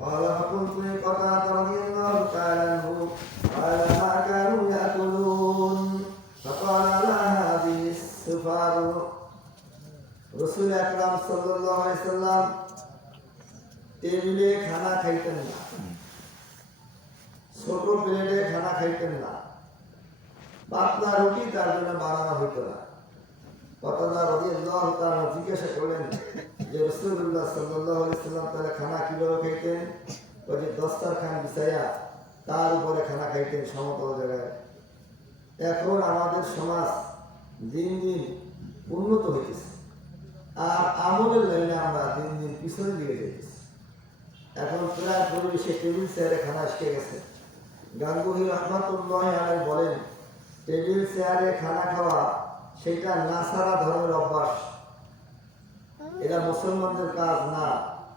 قال فقلت لقتادة رضي الله تعالى عنه قال ما كانوا يأكلون فقال لا هذه السفار رسول أكرم صلى الله عليه وسلم টেবিলে খানা খাইতেন না, ছোট প্লেটে খানা খাইতেন না, পাতলা রুটি তার জন্য বানানো হইত না। কতাদা রাদিয়াল্লাহু তাআলা জিজ্ঞাসা করলেন যে রাসূলুল্লাহ সাল্লাল্লাহু আলাইহি ওয়াসাল্লাম তাহলে খানা কিভাবে খাইতেন? ওই যে দস্তরখান বিছাইয়া তার উপরে খানা খাইতেন সমতল জায়গায়। এখন আমাদের সমাজ দিন দিন উন্নত হইতেছে, আর আমলের লাইনে আমরা দিন দিন পিছনে দিয়ে যেতেছি। এখন প্রায় পরিবেশে টেবিল চেয়ারে খানা শিখে গেছে। গাঙ্গুহি রহমাতুল্লাহ আলাইহি বলেন, টেবিল চেয়ারে খানা খাওয়া সেটা নাসারা ধর্মের অভ্যাস, এটা মুসলমানদের কাজ না।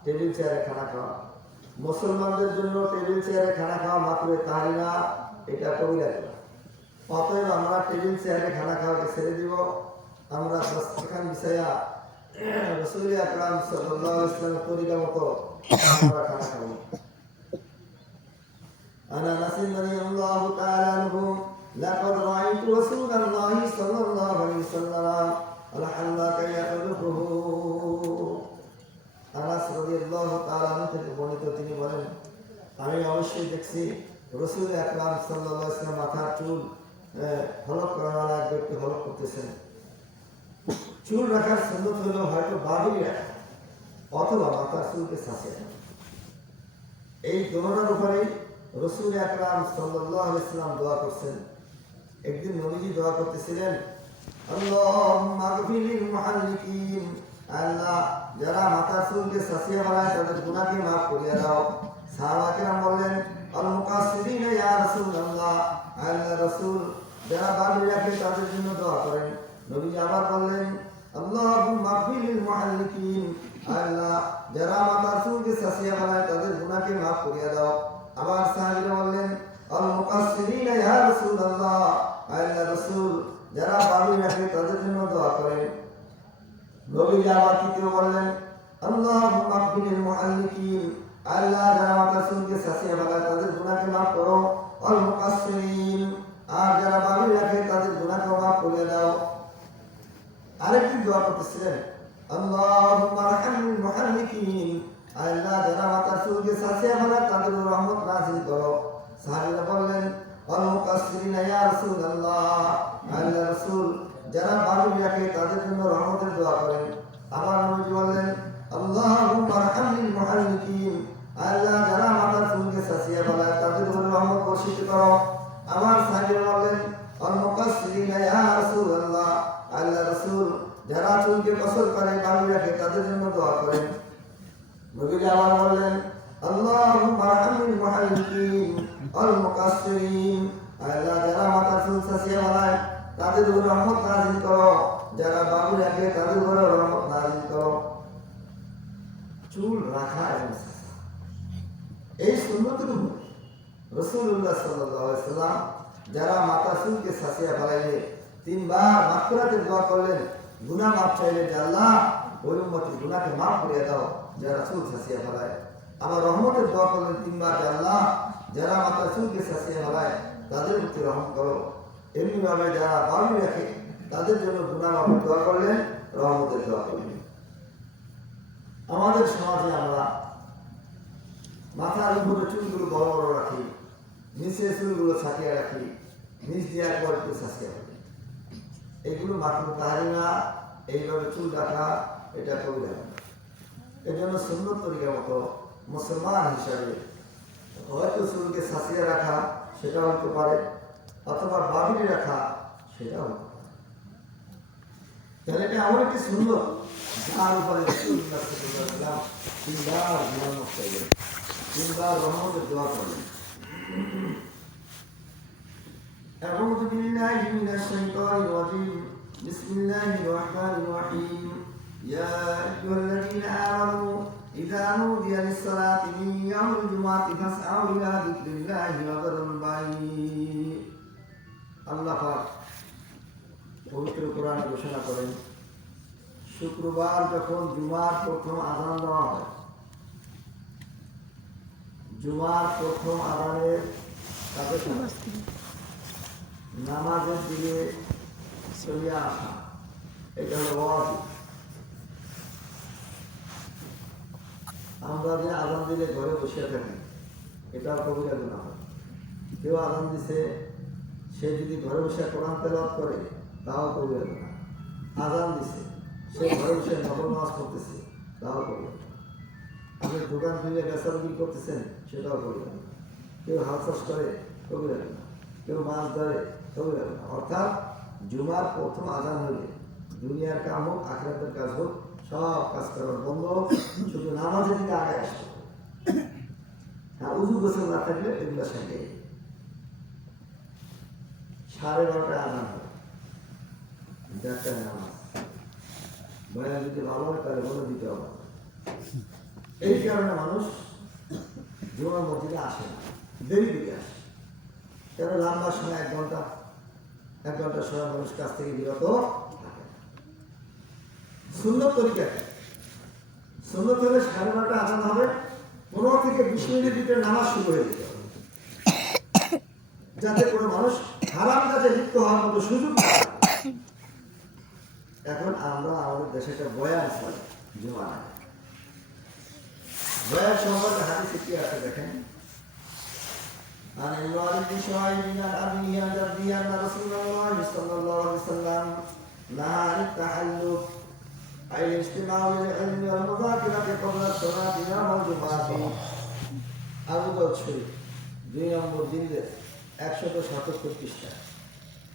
টেবিল চেয়ারে খানা খাওয়া মুসলমানদের জন্য, টেবিল চেয়ারে খানা খাওয়া মাত্র তাহরিমা, এটা কবিরা গুনাহ। অতএব আমরা টেবিল চেয়ারে খানা খাওয়াকে ছেড়ে দিব, আমরা দস্তরখান বিছাইয়া রাসূল আকরাম সাল্লাল্লাহু আলাইহি ওয়াসাল্লামের তরিকা মতো আমরা খানা খাবো। আনা নাসিম রাদিয়াল্লাহু তাআলা আনহু লাকাদ রাআইতু রাসূলাল্লাহি সাল্লাল্লাহু আলাইহি ওয়াসাল্লাম আলহামদুলিল্লাহ ইয়াখলুহু। আনাস রাদিয়াল্লাহু তাআলা আনহু থেকে বর্ণিত, তিনি বলেন, আমি অবশ্যই দেখছি রাসূল আকরাম সাল্লাল্লাহু আলাইহি ওয়াসাল্লাম মাথার চুল হলক করার এক ব্যক্তি হলক করতেছেন। চুল রাখার সুন্নত হলো হয়তো বাঁধি রাখা অথবা মাথার চুলকে ছাঁচিয়ে রাখা। এই দোনোটার উপরেই রাসূল আকরাম সাল্লাল্লাহু আলাইহি ওয়াসাল্লাম দোয়া করছেন। একদিন নবীজি দোয়া করতেছিলেন, আল্লাহুম্মা গফির লিল মুহাল্লিকিন, আল্লাহ যারা মাথার চুলকে ছাঁচিয়ে ফেলায় তাদের গুনাহকে মাফ করিয়ে দাও। সাহাবায়ে কেরাম বললেন, আল মুকাসসিরিন ইয়া রাসূলুল্লাহ, আল্লাহ রাসূল যারা বাঁধি রাখে তাদের জন্য দোয়া করেন। নবীজি আবার বললেন, আল্লাহুম্মা গফির লিল মুহাল্লিকিন, আল্লাহ যারা মাথার চুলকে ছাঁচিয়ে ফেলায় তাদের গুনাহকে মাফ করিয়ে দাও। আবার সাহাবীরা বললেন, আল মুকাসসিরিন ইয়া রাসূলুল্লাহ, আল্লাহ রাসূল যারা বাঁধি রাখে তাদের জন্য দোয়া করেন। নবীজি আবার তৃতীয় বললেন, আল্লাহুম্মা গফির লিল মুহাল্লিকিন, আল্লাহ যারা মাথার চুলকে ছাঁচিয়ে ফেলায় তাদের গুনাহকে মাফ করো। আল মুকাসসিরিন, আর যারা বাঁধি রাখে তাদের গুনাহকে মাফ করে দাও। আরেকদিন দোয়া করতেছিলেন, আল্লাহুম্মা আরহামিল মুহাল্লিকিন, আল্লাহ যারা মাথার চুলকে ছাঁচিয়ে ফেলায় তাদের রহমত নাযিল করো। সাহাবীরা বললেন, আল মুকাসসিরিন ইয়া রাসূলুল্লাহ, আল্লাহ রাসূল যারা বাঁধি রাখে তাদের জন্য রহমতের দোয়া করেন। আবার নবীজি বললেন, আল্লাহুম্মা আরহামিল মুহাল্লিকিন, আল্লাহ যারা মাথার চুলকে ছাঁচিয়ে ফেলায় তাদের উপর রহমত বর্ষিত করো। আমার সাহাবীরা বললেন, আল মুকাসসিরিন ইয়া রাসূলুল্লাহ, আল্লাহ রাসূল যারা চুলকে কসর করে বাঁধি রাখে তাদের জন্য দোয়া করেন। নবীজি আবার বললেন, আল্লাহুম্মা আরহামিল মুহাল্লিকিন আল মুকাসসিরিন, আল্লাহ যারা মাথার চুল ছাঁচিয়ে ফেলায় তাদের উপর রহমত নাযিল করো, যারা বাঁধি রাখে তাদের উপর রহমত নাযিল করো। চুল রাখা এবং এই সুন্নতগুলো রাসূলুল্লাহ সাল্লাল্লাহু আলাইহি ওয়াসাল্লাম যারা মাথার চুলকে ছাঁচিয়ে ফেলাইলে তিনবার মাগফিরাতের দোয়া করলেন, গুনাহ মাফ চাইলেন যে আল্লাহ ওই উম্মতের গুনাহকে মাফ করে দাও যারা চুল ছাঁচিয়ে ফেলায়। আবার রহমতের দোয়া করলেন তিনবার যে আল্লাহ যারা মাথার চুলকে ছাঁচিয়ে ফেলায় তাদের প্রতি রহম করো। এমনিভাবে যারা বাঁধি রাখে তাদের জন্য গুনাহ মাফের দোয়া করলেন, রহমতের দোয়া করলেন। আমাদের সমাজে আমরা মাথার উপরে চুলগুলো বড় বড় রাখি, নিচে চুলগুলো ছাটিয়ে রাখি, নিচ দিয়ে একবার একটু ছাঁচিয়ে রাখি। এগুলো মাত্র তাহরিমা, এইভাবে চুল রাখা এটা কবিরা গুনাহ। এর জন্য সুন্নত তরিকার মতো মুসলমান হিসাবে হয়তো চুলকে ছাঁচিয়ে রাখা সেটা হতে পারে, অথবা বাঁধিয়ে রাখা সেটাও হতে পারে। তাহলে এটা এমন একটি সুন্নত যার উপরে রাসূলুল্লাহ সাল্লাল্লাহু আলাইহি ওয়াসাল্লাম তিনবার নিয়ামত চাইলেন, তিনবার রহমতের দোয়া করলেন। أعوذ بالله من الشيطان الرجيم بسم الله الرحمن الرحيم يا أيها الذين آمنوا إذا نودي للصلاة من يوم الجمعة فاسعوا إلى ذكر الله وذروا البيع আল্লাহ পাক পবিত্র কোরআনে ঘোষণা করেন, শুক্রবার যখন জুমার প্রথম আযান দেওয়া হয়, জুমার প্রথম আযানের সাথে সাথে নামাজের দিকে চলে আসা, এটা হলো ওয়াজিব। আমরা যে আযান দিলে ঘরে বসে থাকি, এটা কবিরা গুনাহ হয়। কেউ আযান দিছে, সে যদি ঘরে বসে কোরআন তেলাওয়াত করে, তাও কবিরা গুনাহ। আযান দিছে, সে ঘরে বসে নফল নামাজ পড়তেছে, তাও কবিরা গুনাহ। আপনি দোকান খুলে বেচাবেচি করতেছেন, সেটাও কবিরা গুনাহ। কেউ হাল চাষ করে, কবিরা গুনাহ। কেউ মাছ ধরে, কবিরা গুনাহ। অর্থাৎ জুমার প্রথম আযান হলে দুনিয়ার কাম হোক, আখিরাতের কাজ হোক, সব কাজ করার বন্ধ, শুধু নামাজের দিকে আগে আসতে হবে। হ্যাঁ, উযু গোসল না থাকলে এগুলো সাথে 12:30টায় আযান হবে, দেড়টায় নামাজ। বয়ান যদি ভালো হয় তাহলে বলে দিতে হবে। এই কারণে মানুষ জুমার মসজিদে আসে না, দেরি দিকে আসে। কেন? লম্বা সময় 1 ঘন্টা সময় মানুষ কাছ থেকে বিরত থাকে। সুন্নত তরিকা, সুন্নত হলে 12:30টায় আযান হবে, 15 থেকে 20 মিনিটের ভিতরে নামাজ শুরু হয়ে যেতে হবে, যাতে কোনো মানুষ হারাম কাজে লিপ্ত হওয়ার মতো সুযোগ না পায়। এখন আমরা আমাদের দেশে একটা বয়ান চলে, জুমা বয়ান সম্পর্কে হাদিসে কি আছে দেখেন। عن الوالد بن شعيب عن أبيه عن جده أن رسول الله صلى الله عليه وسلم نهى عن التحلف أي الاجتماع للعلم والمذاكرة قبل الصلاة يوم الجمعة। আবু দাউদ শরীফ 2 নম্বর জিলদের 177 পৃষ্ঠা।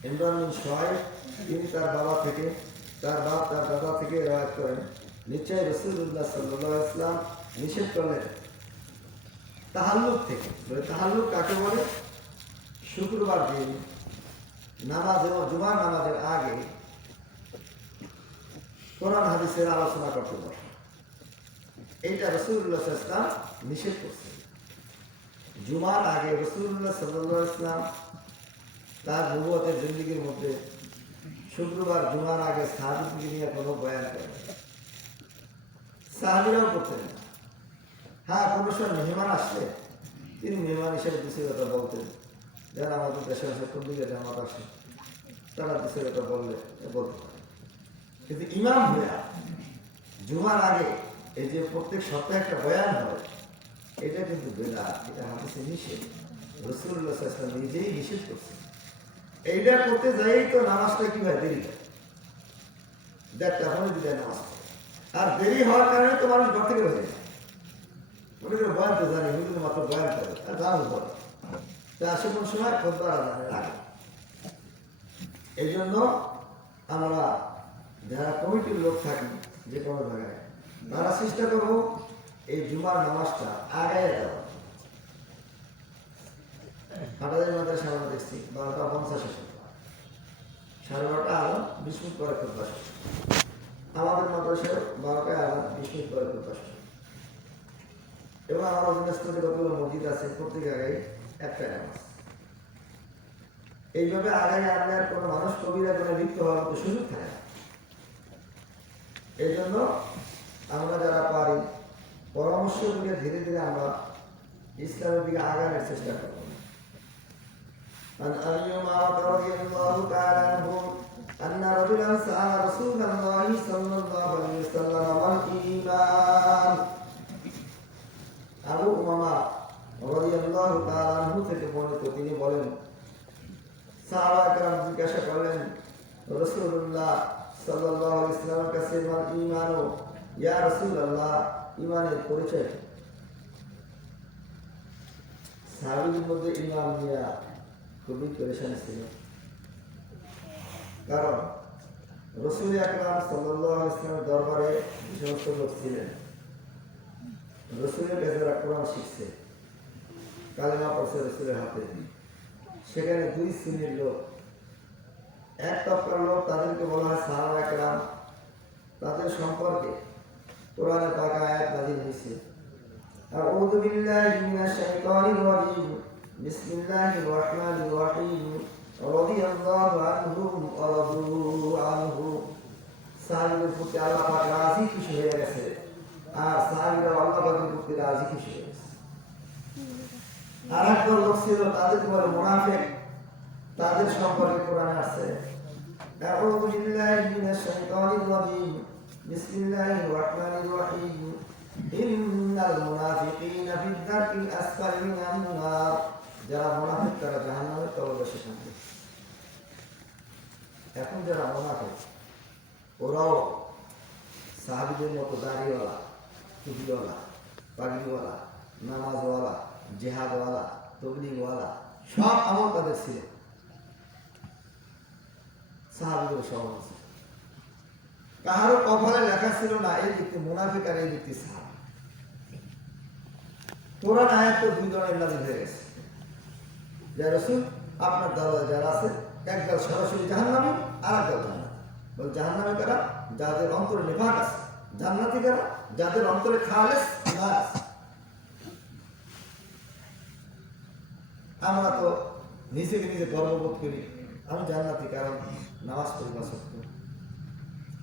ইমরান বিন শুআয়ব তিনি তার বাবা থেকে, তার বাপ তার দাদা থেকে রিওয়ায়াত করেন, নিশ্চয় রাসূলুল্লাহ সাল্লাল্লাহু আলাইহি ওয়াসাল্লাম নিষেধ করলেন তাহাল্লুক থেকে। তাহাল্লুক কাকে বলে? শুক্রবার দিন নামাজে, জুমার নামাজের আগে কোরআন হাদিসের আলোচনা করতে বলে। এইটা রাসূলুল্লাহ সাল্লাল্লাহু আলাইহি ওয়াসাল্লাম নিষেধ করছেন। জুমার আগে রাসূলুল্লাহ সাল্লাল্লাহু আলাইহি ওয়াসাল্লাম তার নবুয়তের জিন্দেগীর মধ্যে শুক্রবার জুমার আগে সাহাবীদের নিয়ে কোনো বয়ান করেন, সাহাবীরাও করতেন না। হ্যাঁ, কোনো সময় মেহমান আসলে তিনি মেহমান হিসেবে দুসরি কথা বলতেন, যারা আমাদের দেশে আসে, কোন দিকে জামাত আসে, তারা দুসরি কথা বললে বলতে পারে। কিন্তু ইমাম হয়ে জুমার আগে এই যে প্রত্যেক সপ্তাহে একটা বয়ান হয়, এটা কিন্তু বেদাত, এটা হাদিসে নিষেধ। রাসূলুল্লাহ সাল্লাল্লাহু আলাইহি ওয়াসাল্লাম নিজেই নিষেধ করছেন। এইটা করতে যাই তো নামাজটা কি হয়, দেরি হয়, 1:30 পৌনে 2টায় নামাজ পড়ে। আর দেরি হওয়ার কারণে তো মানুষ ঘর থেকে হয়ে যায়। ওটা বয়ান তো জানি, হুজুর মাত্র বয়ান করে আর দাম করে, তা আসে কোন সময় খুতবার আজানের আগে। এই জন্য আমরা যারা কমিটির লোক থাকি যে কোনো জায়গায়, তারা চেষ্টা করবো এই জুমার নামাজটা আগায় দেওয়া। হাটাদের মাদ্রাসা আমরা দেখছি 12:50 শেষ, 12:30 আজান, 20 মিনিট পরে খুতবা শেষ। আমাদের মাদ্রাসায় 12টায় আজান, 20 মিনিট পরে খুতবা শেষ। এবং আমার অধীনস্থ যতগুলো মসজিদ আছে প্রত্যেক জায়গায় একটাই নামাজ। এইভাবে আগায় আনলে আর কোনো মানুষ কবিরা করে লিপ্ত হওয়ার মতো সুযোগ থাকে না। এই জন্য আমরা যারা পারি পরামর্শ করে ধীরে ধীরে আমরা ইসলামের দিকে আগানোর চেষ্টা করব। عن أبي أمامة رضي الله تعالى عنه أن رجلا سأل رسول الله صلى الله عليه وسلم ما الإيمان। আবু উমামা রাদিয়াল্লাহু তাআলা আনহু থেকে বর্ণিত, তিনি বলেন সাহাবা کرام জিজ্ঞাসা করলেন রাসূলুল্লাহ সাল্লাল্লাহু আলাইহি ওয়াসাল্লামের কাছে, মাল ঈমান, ইয়া রাসূলুল্লাহ ঈমানের পরিচয়। সাহাবীদের মধ্যে ঈমান নিয়ে খুবই পরেশানি ছিল, কারণ রাসূল আকরাম সাল্লাল্লাহু আলাইহি ওয়াসাল্লামের দরবারে যে সমস্ত লোক ছিলেন, রাসূলের কাছে যারা কোরআন শিখছে, কালেমা পড়ছে রাসূলের হাতে, সেখানে দুই শ্রেণীর লোক। এক তবকার লোক, তাদেরকে বলা হয় সাহাবা একরাম। তাদের সম্পর্কে কোরআনে পাক আয়াত নাযিল হয়েছে, আউযু বিল্লাহি মিনাশ শাইতানির রাজীম, বিসমিল্লাহির রাহমানির রাহিম, রাদিয়াল্লাহু আনহুম ওয়া রাদু আনহু। সাহাবীদের প্রতি আল্লাহ পাক রাজি খুশি হয়ে গেছে, আর সাহাবীরা আল্লাহ পাকের প্রতি রাজি খুশি হয়ে গেছে। আর একটা লোক ছিল, তাদেরকে বলে মুনাফিক। তাদের সম্পর্কে কোরআনে আছে, আউযু বিল্লাহি মিনাশ শাইতানির রাজীম, বিসমিল্লাহির রাহমানির রাহিম, ইন্নাল মুনাফিকিনা ফিদ দারকিল আসফালি মিনান নার। যারা মুনাফিক তারা জাহান্নামের তলদেশে থাকবে। এখন যারা মুনাফিক, ওরাও সাহাবীদের মতো দাড়িওয়ালা, টুপিওয়ালা, পাগড়িওয়ালা, নামাজওয়ালা, জিহাদওয়ালা, তবলিগওয়ালা, সব আমল তাদের ছিল। সাহাবীদের সব ছিল। কাহারও কপালে লেখা ছিল না এই ব্যক্তি মুনাফিক আর এই ব্যক্তি সাহাবী। কোরআন আয়াত তো দুই ধরনের নাযিল হয়ে গেছে। ইয়া রাসূল, আপনার দরবারে যারা আছে, একদল সরাসরি জাহান্নামী, আর একদল জান্নাতি। বল জাহান্নামী কারা? যাদের অন্তরে নিফাক আছে। জান্নাতি কারা? যাদের অন্তরে খালেস ঈমান আছে। আমরা তো নিজেকে নিজে গর্ববোধ করি, আমি জান্নাতি, কারণ নামাজ পড়ি, পাঁচ ওয়াক্ত,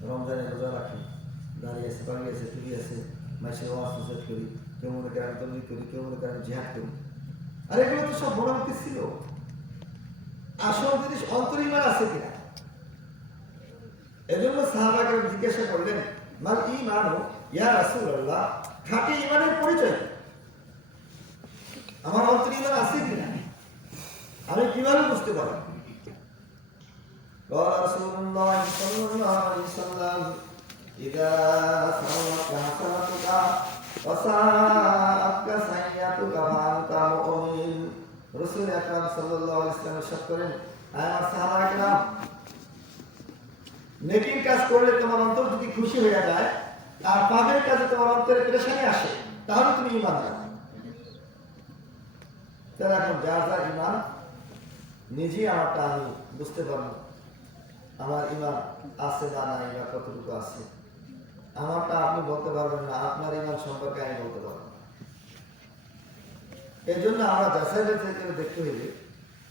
রমজানে রোজা রাখি, দাঁড়িয়ে আছে, পাগড়ি আছে, টুপি আছে, মাসে ওয়াজ নসিহত করি, কেউ মনে করে আমি তবলিগ করি, কেউ মনে করে আমি জিহাদ করি। আর এগুলো তো সব মোনাফিক ছিল। আসল জিনিস অন্তরে ঈমান আছে কিনা। এজন্য সাহাবাকে জিজ্ঞাসা করলেন, মাল ঈমানু ইয়া রাসূলুল্লাহ, খাঁটি ঈমানের পরিচয় কি? আমার অন্তরে ঈমান আছে কিনা, আমি কিভাবে বুঝতে পারব? قال رسول الله صلى الله عليه وسلم إذا سرت حسنتك وساءتك سيئتك فأنت مؤمن। রাসূল আকরাম সাল্লাল্লাহু আলাইহি ওয়াসাল্লাম ইরশাদ করেন, আমার সাহাবা একরাম, নেকির কাজ করলে তোমার অন্তর যদি খুশি হয়ে যায়, আর পাপের কাজে তোমার অন্তরে পেরেশানি আসে, তাহলে তুমি ঈমান রাখো। তাহলে এখন যার যার ঈমান নিজেই আমারটা আমি বুঝতে পারবো, আমার ঈমান আছে না নাই, বা কতটুকু আছে। আমারটা আপনি বলতে পারবেন না, আপনার ঈমান সম্পর্কে আমি বলতে পারবো। এই জন্য আমরা যাচাই বাছাই করে দেখতে হইবে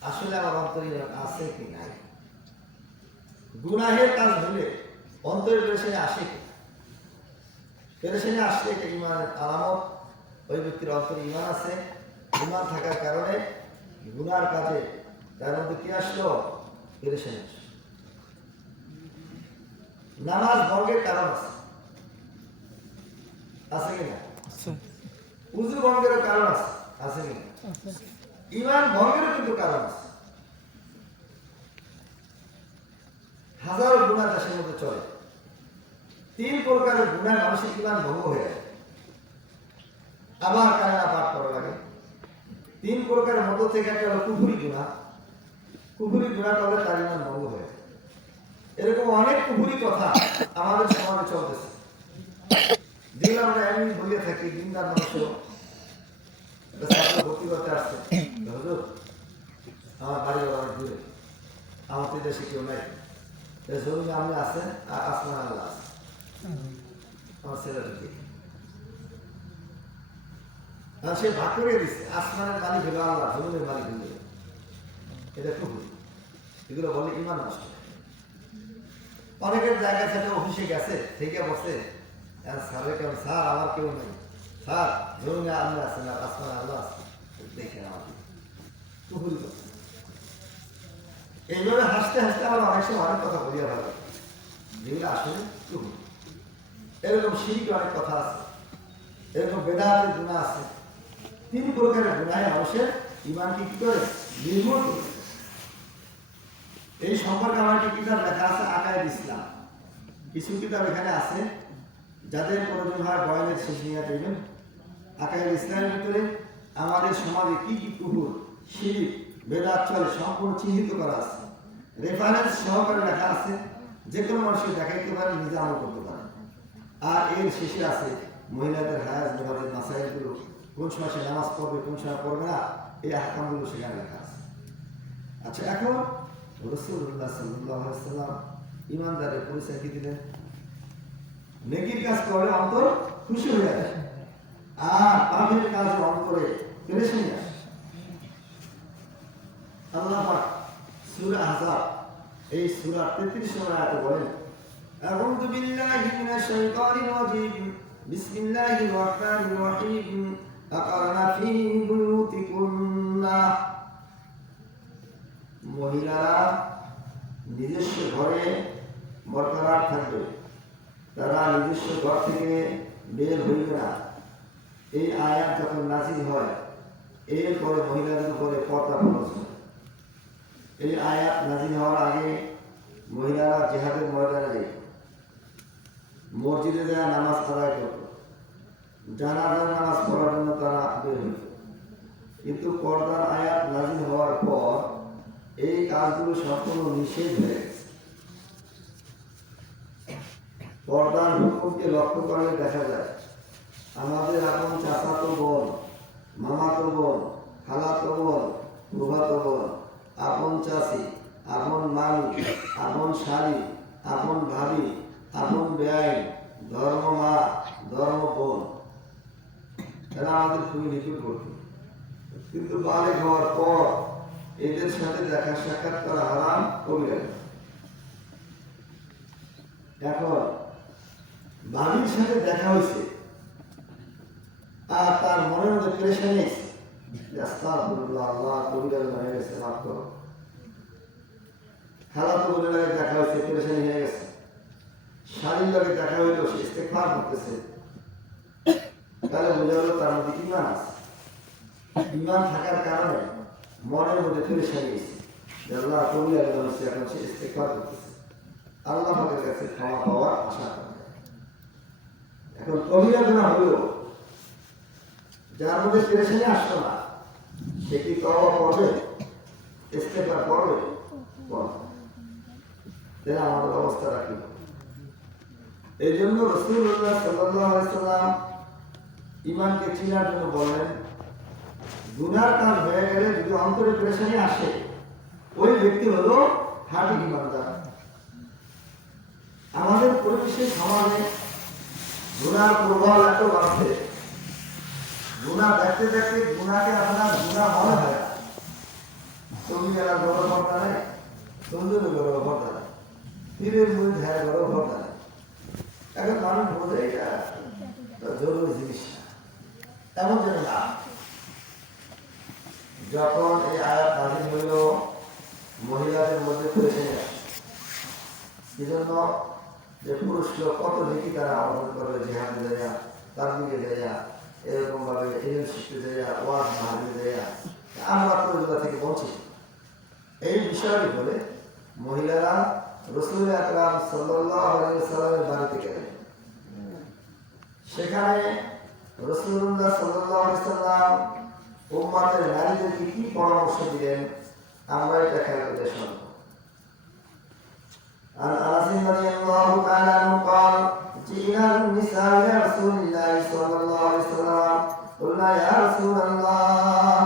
আসলে আমার অন্তরে ঈমান আছে কি নাই। গুনাহের কাজ হলে অন্তরে পেরেশানি আসে কি? পেরেশানি আসলে এটা ঈমানের আলামত। ওই ব্যক্তির অন্তরে ঈমান আছে। ঈমান থাকার কারণে গুনার কাজে তার মধ্যে কি আসলো? পেরেশানি আসলো। নামাজ ভঙ্গের কারণ আছে, আছে কিনা? উযু ভঙ্গেরও কারণ আছে, আছে কিনা? ঈমান ভঙ্গেরও কিন্তু কারণ আছে। হাজারো গুনাহ দেশের মধ্যে চলে। 3 প্রকারের গুনাহ মানুষের ঈমান ভঙ্গ হয়ে যায়। আবার কালেমা পাঠ করা লাগে। 3 প্রকারের মধ্য থেকে একটা হলো কুফরি গুনাহ। কুফরি গুনাহ করলে তার ঈমান ভঙ্গ হয়ে যায়। এরকম অনেক কুফরি কথা আমাদের সমাজে চলতেছে। যেগুলো আমরা এমনি বলে থাকি, দিনদার মানুষও ভর্তি করতে আসছে, হুজুর আমার বাড়ি অনেক দূরে, আমার তো দেশে কেউ নাই, জমিনে আপনি আছেন আর আসমান আল্লাহ আছে, আমার ছেলেটা কি সে ভাগ করে দিচ্ছে, আসমানের মালিক হলো আল্লাহ, জমিনের মালিক হলো। এটা কুফরি। এগুলো বলে ঈমান নষ্ট। অনেকের জায়গা থেকে অফিসে গেছে, থেকে বসে, স্যারের কেমন, স্যার আমার কেউ নেই, স্যার জমিনে আপনি আছেন আর আসমানে আল্লাহ আছে, দেখেন আমাকে কুফরি করছে। এইভাবে হাসতে হাসতে আমার অনেক সময় অনেক কথা বলিয়া ভালো, যেগুলো আসলে কুফরি। এরকম শিরক অনেক কথা আছে, এরকম বেদাতের গুনাহ আছে। 3 প্রকারের গুনাহে মানুষের ঈমানকে কি করে? নির্মূল করে। এই সম্পর্কে আমার একটি কিতাব লেখা আছে, আকায়েদ ইসলাম। কিছু কিতাব এখানে আছে, যাদের প্রয়োজন হয় বয়ানের শেষ নিয়ে দেবেন। আকায়েদ ইসলামের ভিতরে আমাদের সমাজে কি কি কুফর, শিরক, বেদাত চলে সম্পূর্ণ চিহ্নিত করা আছে। রেফারেন্স সহকারে লেখা আছে। যে কোনো মানুষকে দেখাইতে পারে, নিজে আমল করতে পারে। আর এর শেষে আছে মহিলাদের হায়াজ নেবাদের মাসাইলগুলো, কোন সময় সে নামাজ পড়বে, কোন সময় পড়বে না, এই আহকামগুলো সেখানে লেখা আছে। আচ্ছা, এখন রাসূলুল্লাহ সাল্লাল্লাহু আলাইহি ওয়াসাল্লাম ইমানদারের পরিচয় কি দিলেন? নেকির কাজ করলে অন্তর খুশি হয়ে যায়, আর পাপের কাজে অন্তরে পেরেশানি আসে। আল্লাহ পাক সূরা আহজাব এই সূরা 33 নম্বর আয়াতে বলেন, আউযু বিল্লাহি মিনাশ শাইতানির রাজীম, বিসমিল্লাহির রাহমানির রাহিম, আকারনা ফি বুয়ুতিকুন্না। মহিলারা নিজস্ব ঘরে বরকরার থাকবে, তারা নিজস্ব ঘর থেকে বের হইবে না। এই আয়াত যখন নাযিল হয়, এরপরে মহিলাদের উপরে পর্দা ফরজ হয়। এই আয়াত নাযিল হওয়ার আগে মহিলারা জিহাদের ময়দানে মসজিদে যায় নামাজ আদায় করত, জানাজার নামাজ পড়ার জন্য তারা বের হইত। কিন্তু পর্দার আয়াত নাযিল হওয়ার পর এই কাজগুলো সম্পূর্ণ নিষেধ হয়ে গেছে। পর্দার হুকুমকে লক্ষ্য করলে দেখা যায় আমাদের আপন চাচাতো বোন, মামাতো বোন, খালাতো বোন, ফুফাতো বোন, আপন চাচি, আপন মামি, আপন শালি, আপন ভাবি, আপন বেআইন, ধর্ম মা, ধর্ম বোন, এরা আমাদের খুবই নিকটবর্তী। কিন্তু বালেগ হওয়ার পর এদের সাথে দেখা সাক্ষাৎ করা হারাম, কবিরা। এখন ভাবির সাথে দেখা হয়েছে আর তার মনের মধ্যে পেরেশানি আছে, আস্তাগফিরুল্লাহ, আল্লাহ কবিরা হয়ে গেছে, মাফ করো। খালাতো বোনের লাগে দেখা হয়েছে, পেরেশানি হয়ে গেছে। শালীর লাগে দেখা হইলো, সে ইস্তেগফার করতেছে, তাহলে বোঝা হলো তার মধ্যে ঈমান আছে। ঈমান থাকার কারণে মনের মধ্যে পেরেশানি আছে, আল্লাহ কবিরা হয়েছে, এখন সে ইস্তেগফার করতেছে, আল্লাহ পাকের কাছে ক্ষমা পাওয়ার আশা করে। এখন কবিরা গুনাহ হলো, যার মধ্যে পেরেশানি আসতো না, সে কি তওবা করবে, ইস্তেগফার করবে? তাহলে আমাদের অবস্থা রাখি। এই জন্য রাসূলুল্লাহ সাল্লাল্লাহু আলাইহি ওয়াসাল্লাম ঈমানকে চিনার জন্য বলেন, গুনার কাজ হয়ে গেলে যদি অন্তরে পেরেশানি আসে, ওই ব্যক্তি হলো খাঁটি ঈমানদার। আমাদের পরিবেশে সমাজে গুনার প্রভাব এত বাড়ছে, গুনাহ দেখতে দেখতে গুনাহকে আপনার গুনাহ মনে হয়। তুমি যারা গরম ভর্তা নেই, সুন্দর গরম ভর্তা নেই, পীরের মধ্যে ধ্যান গরম ভর্তা নেই। এখন মানুষ বোঝে এটা জরুরি জিনিস এমন যেন না। যখন এই আয়াত নাযিল হইল, মহিলাদের মধ্যে পেরেশানি আসে। কি জন্য? যে পুরুষ লোক কত দেখি তারা অর্জন করবে, জিহাদে যাইয়া, তাবলীগে যাইয়া, এরকম ভাবে ইলম শিখতে যাইয়া, ওয়াজ মাহফিলে যাইয়া, আমরা তো এগুলো থেকে বঞ্চিত। এই বিষয়টি বলে মহিলারা রাসূল আকরাম সাল্লাল্লাহু আলাইহি ওয়াসাল্লামের বাড়িতে গেলেন। সেখানে রাসূলুল্লাহ সাল্লাল্লাহু আলাইহি ওয়াসাল্লাম উম্মতের নারীদেরকে কি পরামর্শ দিলেন, আমরা এটা খেয়াল করে শুনব। عن أنس رضي الله تعالى عنه قال جئنا النساء إلى رسول الله صلى الله عليه وسلم قلنا يا رسول الله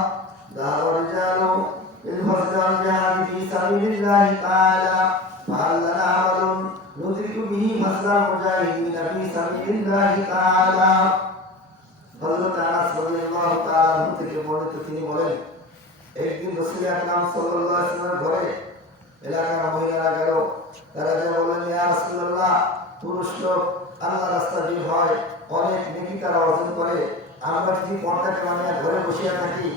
ذهب الرجال بالفرد والجهاد في سبيل الله تعالى فهل لنا عمل ندرك به فضل المجاهدين في سبيل الله تعالى। হযরত আনাস রাদিয়াল্লাহু তাআলা আনহু থেকে বর্ণিত, তিনি বলেন, একদিন রাসূল আকরাম সাল্লাল্লাহু আলাইহি ওয়াসাল্লামের ঘরে এলাকার মহিলারা গেল। তারা যে বললেন, ইয়া রাসূলুল্লাহ, পুরুষ লোক আল্লাহর রাস্তায় বের হয়, অনেক নেকি তারা অর্জন করে, আমরা যদি পর্দাকে বানিয়ে ঘরে বসে থাকি,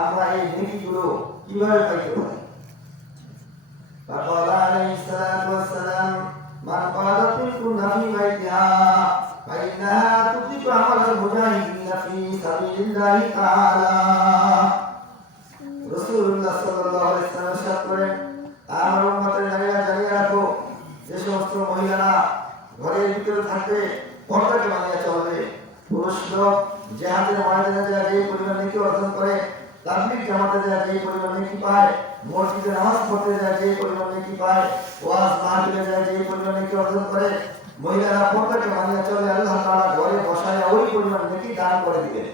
আমরা এই নেকিগুলো কিভাবে পাইতে পারি? فقال عليه الصلاة والسلام من قالت منكن في بيتها فإنها تطيق عمل المجاهدين في سبيل الله تعالى। রাসূলুল্লাহ সাল্লাল্লাহু আলাইহি ওয়াসাল্লাম ইরশাদ করেন, আমার উম্মতের নারীরা জানিয়ে রাখো, যে সমস্ত মহিলারা ঘরের ভিতরে থাকবে, পর্দাকে বানিয়ে চলবে, পুরুষ লোক জিহাদের ময়দানে যায় যে পরিমাণ নেকি অর্জন করে, তাবলীগ জামাতে যায় যে পরিমাণ নেকি পায়, মসজিদ মসজিদে নামাজ পড়তে যায় যে পরিমাণ নেকি পায়, ওয়াজ মাহফিলে যায় যে পরিমাণ নেকি অর্জন করে, মহিলারা পর্দাকে মানিয়ে চলে আল্লাহ তাআলা ঘরে বসায় ওই পরিমাণ নেকি দান করে দিবেন।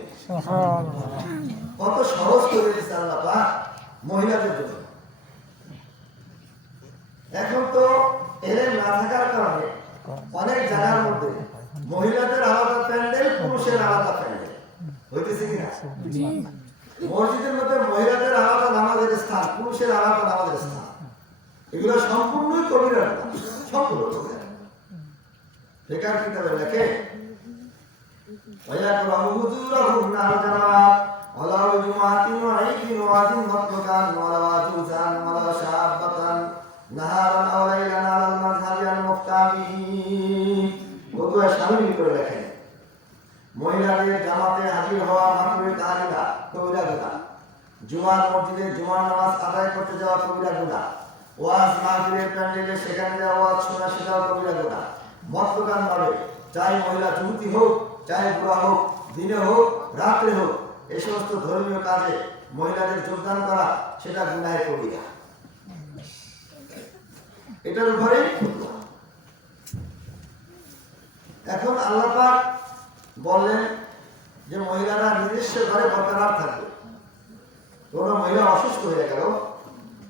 কত সহজ করে দিয়েছে আল্লাহ পাক মহিলাদের জন্য। এখন তো এলেম না থাকার কারণে অনেক জায়গার মধ্যে মহিলাদের আলাদা প্যান্ডেল, পুরুষের আলাদা প্যান্ডেল হইতেছে কিনা? মসজিদের মধ্যে মহিলাদের আলাদা নামাজের স্থান, পুরুষের আলাদা নামাজের স্থান, এগুলো সম্পূর্ণই কবিরা, সম্পূর্ণ কবিরা। বেকার কিতাবে লেখে ويكره وجوههن الجماعة ولا جمعة وعيد وعد مطلقا ولا عجوزا ولا شابة نهارا أو ليلا على المذهب المختار وضوء شامل করে লেখেন মহিলাদের জামাতে হাজির হওয়া মাত্রই তাহলিলা কবিরা গুনাহ, জুমার মসজিদে জুমার নামাজ আদায় করতে যাওয়া কবিরা গুনাহ, ওয়াজ মাহফিলের প্যান্ডেলে সেখানে যাওয়া ওয়াজ শোনা সেটাও কবিরা গুনাহ। মতলকান ভাবে চাই মহিলা যুবতী হোক, চাই বুড়া হোক, দিনে হোক রাত্রে হোক, এই সমস্ত ধর্মীয় কাজে মহিলাদের যোগদান করা সেটা গুনাহে কবিরা। এটার উপরে এখন আল্লাহ পাক বললেন যে মহিলারা নিজস্ব ঘরে বরকরার থাকবে। কোনো মহিলা অসুস্থ হয়ে গেল,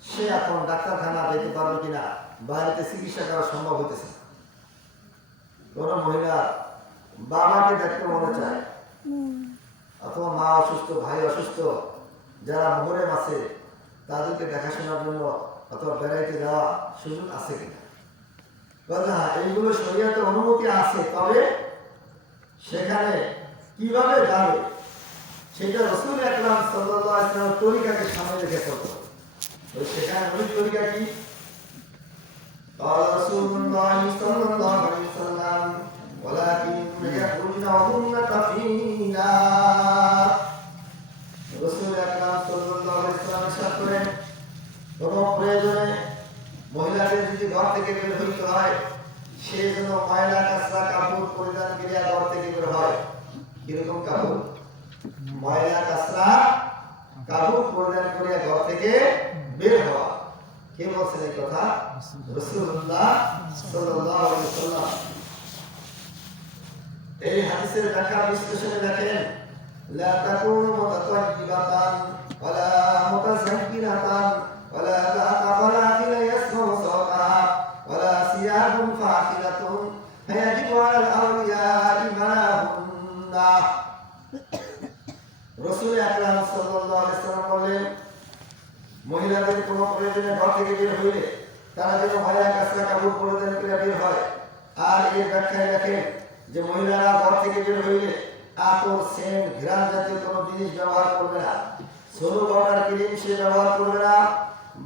সে এখন ডাক্তারখানা যেতে পারবে কিনা, বাড়িতে চিকিৎসা করা সম্ভব হইতেছে না। কোনো মহিলা বাবাকে দেখতে মনে চায়, অথবা মা অসুস্থ, ভাই অসুস্থ, যারা মোহরেম আছে তাদেরকে দেখাশোনার জন্য অথবা বেড়াইতে যাওয়া সুযোগ আছে কিনা? হ্যাঁ, এইগুলো শরীয়তে অনুমতি আছে, তবে সেখানে কিভাবে যাবে সেটা রাসূল আকরাম সাল্লাল্লাহু আলাইহি ওয়াসাল্লাম তরিকাকে সামনে রেখে চলতে হবে। তো সেখানে ওই তরিকা কি? قال رسول الله صلى الله عليه وسلم ولكن يخرجن وهن تفينا। রাসূল আকরাম সাল্লাল্লাহু আলাইহি ওয়াসাল্লাম ইরশাদ করেন, কোনো প্রয়োজনে মহিলাদের যদি ঘর থেকে বের হইতে হয়, সে যেন ময়লা কাঁচরা কাপড় পরিধান করিয়া ঘর থেকে বের হয়। কিরকম কাপড়? ময়লা কাঁচরা কাপড় পরিধান করিয়া ঘর থেকে বের হওয়া। কে বলছেন এই কথা? রাসূলুল্লাহ সাল্লাল্লাহু আলাইহি ওয়াসাল্লাম। এই হাদিসের ব্যাখ্যা বিশ্লেষণে দেখেন, লা তাকুনু মুতাতায়্যিবাতান ওয়ালা মুতাযাক্কিরাতান ওয়ালা তাকাবালাকিনা ইয়াসমাউ সাওতাহা ওয়ালা সিয়াবুন ফাখিরাতুন ফায়াজিবু আলাল আউলিয়া'i মানাহুন্না। রাসূল আকরাম সাল্লাল্লাহু আলাইহি ওয়াসাল্লাম বলেন, মহিলাদের কোনো প্রয়োজনে ঘর থেকে বের হইলে তারা যেন ময়লা কাঁচরা কাপড় পরিধান করে বের হয়। আর এর ব্যাখ্যায় দেখেন যে মহিলারা ঘর থেকে বের হইলে আতর, সেন্ট, ঘ্রাণ জাতীয় কোনো জিনিস ব্যবহার করবে না, সোলো পাউডার, ক্রিম সে ব্যবহার করবে না,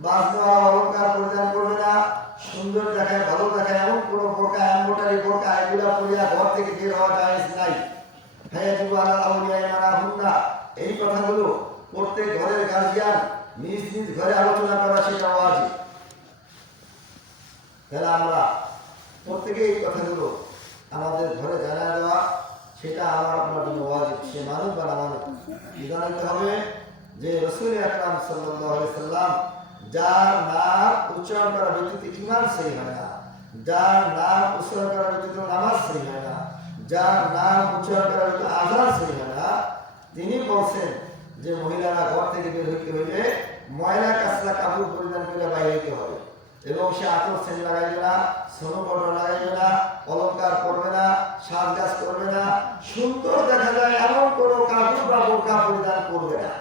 বাজনা অলঙ্কার পরিধান করবে না, সুন্দর দেখায় ভালো দেখায় এমন কোনো বোরকা, এমব্রয়ডারি বোরকা এগুলা পরিয়া ঘর থেকে বের হওয়া জায়েজ নাই। ফায়াজিবু আলাল আউলিয়া'i মানাহুন্না, এই কথাগুলো প্রত্যেক ঘরের গার্জিয়ান নিজ নিজ ঘরে আলোচনা করা সেটা ওয়াজিব। তাহলে আমরা প্রত্যেকে এই কথাগুলো আমাদের ঘরে জানা দেওয়া সেটা আমার আপনার জন্য ওয়াজিব। সে মানুষ বা না মানুষ, কি জানাতে হবে যে রাসূল আকরাম সাল্লাল্লাহু আলাইহি ওয়াসাল্লাম যার নাম উচ্চারণ করা ব্যতীত ঈমান সহি হয় না, যার নাম উচ্চারণ করা ব্যতীত নামাজ সহি হয় না, যার নাম উচ্চারণ করা ব্যতীত আযান সহি হয় না, তিনি বলছেন যে মহিলারা ঘর থেকে বের হইতে হইলে ময়লা কাঁচরা কাপড় পরিধান করে বাইরে হইতে হবে, এবং সে আতর সেন্ট লাগাইবে না, সোনো পাউডার লাগাইবে না, অলঙ্কার করবে না, সাজগাজ করবে না, সুন্দর দেখা যায় এমন কোনো কাপড় বা বোরকা পরিধান করবে না।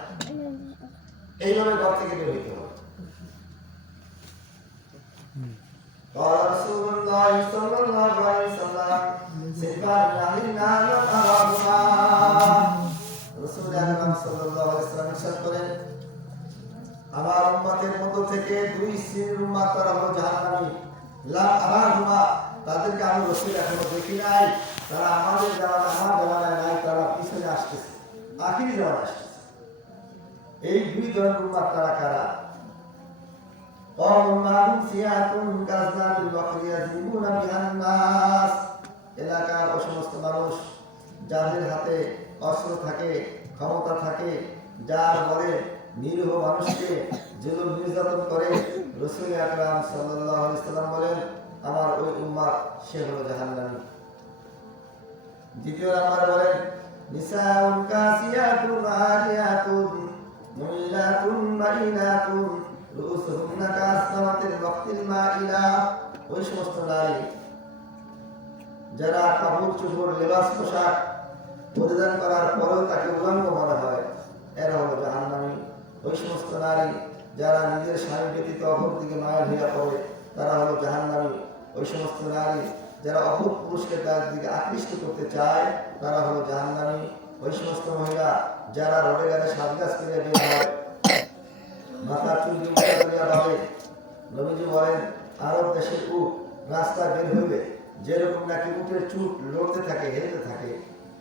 এইভাবে ঘর থেকে বের হইতে হবে। قال رسول الله صلى الله عليه وسلم صفات أهل النار أرادها। রাসূল আকরাম সাল্লাল্লাহু আলাইহি ওয়াসাল্লাম ইরশাদ করেন, আমার উম্মতের মধ্য থেকে দুই শ্রেণীর উম্মত তারা হলো জাহান্নামী। লা আরাহুমা, তাদেরকে আমি রাসূল এখনো দেখি নাই, তারা আমাদের জামানায়, আমার জামানায় নাই, তারা পিছনে আসতেছে, আখিরি জামানায় আসতেছে। এই দুই ধরনের উম্মত তারা কারা? কওমুন মাহুম সিয়াতুন কাযনাবিল বাকরি ইয়াযিবুনা বিহান নাস, এলাকার সমস্ত মানুষ যাদের হাতে অস্ত্র থাকে, ক্ষমতা থাকে, যার বলে নিরীহ মানুষকে জুলুম নির্যাতন করে, রাসূল আকরাম সাল্লাল্লাহু আলাইহি সাল্লাম বলেন আমার ওই উম্মাহ সে হলো জাহান্নামী। দ্বিতীয় নাম্বার বলেন নিসাউন কাসিয়াতুন আরিয়াতুন মুমিলাতুন মাইনাতুন রুসুহুন্না কাসনামাতিল ওয়াক্তিল মাইলা। ওই সমস্ত নারী যারা কাপড় চোপড় লেবাস পোশাক পরিধান করার পরেও তাকে উলঙ্গ মনে হয়, এরা হলো জাহান্নামী। ওই সমস্ত নারী যারা নিজের স্বামী ব্যতীত অপর দিকে মায়া হইয়া পড়ে, তারা হলো জাহান্নামী। ওই সমস্ত নারী যারা অপর পুরুষকে তার দিকে আকৃষ্ট করতে চায়, তারা হলো জাহান্নামী। ওই সমস্ত মহিলা যারা রোডে ঘাটে সাজগাছ করে বের হয়, মাথার চুল করিয়া ভাবে, নবীজি বলেন আরব দেশের উট রাস্তা বের হইবে যেরকম নাকি উটের চুট লড়তে থাকে, হেলতে থাকে,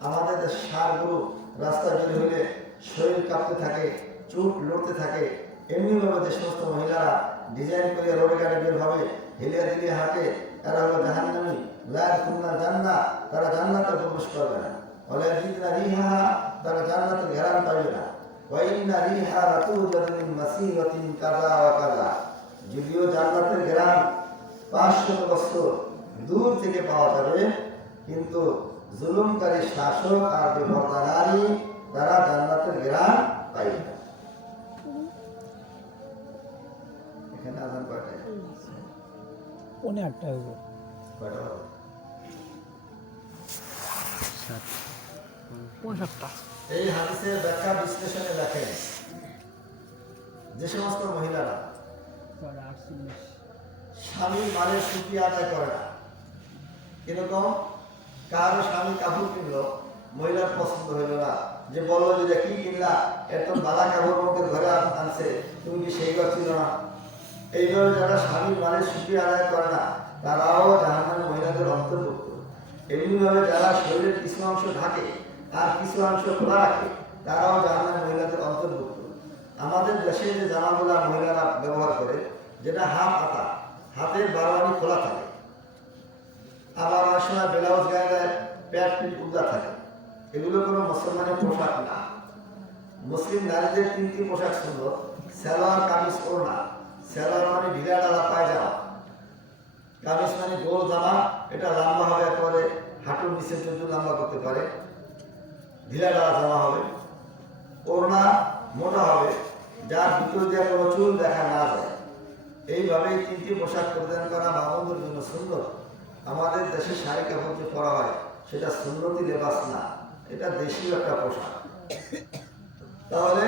আমাদের দেশের ষাঁড় গরু রাস্তা বের হইলে শরীর কাঁপতে থাকে, চুট লড়তে থাকে, এমনিভাবে যে সমস্ত মহিলারা ডিজাইন করে রোডে ঘাটে বের হবে, হেলিয়া দিলিয়ে হাঁটে, এরা হলো জাহান্নামী। লা ইয়াদখুলুনা জান্নাহ, তারা জান্নাতে প্রবেশ করবে না। ওয়ালা ইয়াজিদুনা রিহাহা, তারা জান্নাতের ঘ্রাণ পাবে না। ওয়া ইন্না রিহা লাতুজাদু মিন মাসিরাতিন কাযা ওয়া কাযা, যদিও জান্নাতের ঘ্রাণ 500 বছর দূর থেকে পাওয়া যাবে, কিন্তু জুলুমকারী শাসক আর বেপরদা নারী তারা জান্নাতের ঘ্রাণ পাইবে না। এখানে আযান কয়টায়? 8:30 হইব। কয়টা হবে? 7:45। এই হাদিসের ব্যাখ্যা বিশ্লেষণে দেখেন যে সমস্ত মহিলারা স্বামীর মালের সুখী আদায় করে না, কিরকম কারো স্বামী কাপড় কিনলো, মহিলার পছন্দ হইল না, যে বললো যে কি কিনলা, এত বালা কাপড় মুখের ঘরে আনছে, তুমি কি সেই ঘর ছিল না? এইভাবে যারা স্বামীর মালের সুখী আদায় করে না, তারাও জাহান্নামী মহিলাদের অন্তর্ভুক্ত। এমনিভাবে যারা শরীরের কিছু অংশ ঢাকে আর কিছু অংশ খোলা রাখে, তারাও জাহান্নামী মহিলাদের অন্তর্ভুক্ত। আমাদের দেশে যে জামাগুলা মহিলারা ব্যবহার করে, যেটা হাফ হাতা, হাতের বারোয়ানি খোলা থাকে, আবার অনেক সময় ব্লাউজ গায়ে দেয়, প্যান্ট পিট উদা থাকে, এগুলো কোনো মুসলমানের পোশাক না। মুসলিম নারীদের 3টি পোশাক সুন্দর: সালোয়ার, কামিজ, ওড়না। সালোয়ার মানে ঢিলা ডালা পায়জামা, কামিজ মানে গোল জামা, এটা লম্বা হবে, একেবারে হাঁটুর নিচে পর্যন্ত লম্বা করতে পারে, ঢিলা ডালা জামা হবে। ওড়না মোটা হবে, যার ভিতর দিয়ে কোনো চুল দেখা না যায়। এইভাবেই 3টি পোশাক পরিধান করা মামুদের জন্য সুন্নত। আমাদের দেশে শাড়ি কাপড় যে পরা হয়, সেটা সুন্নতি লেবাস না, এটা দেশীয় একটা পোশাক। তাহলে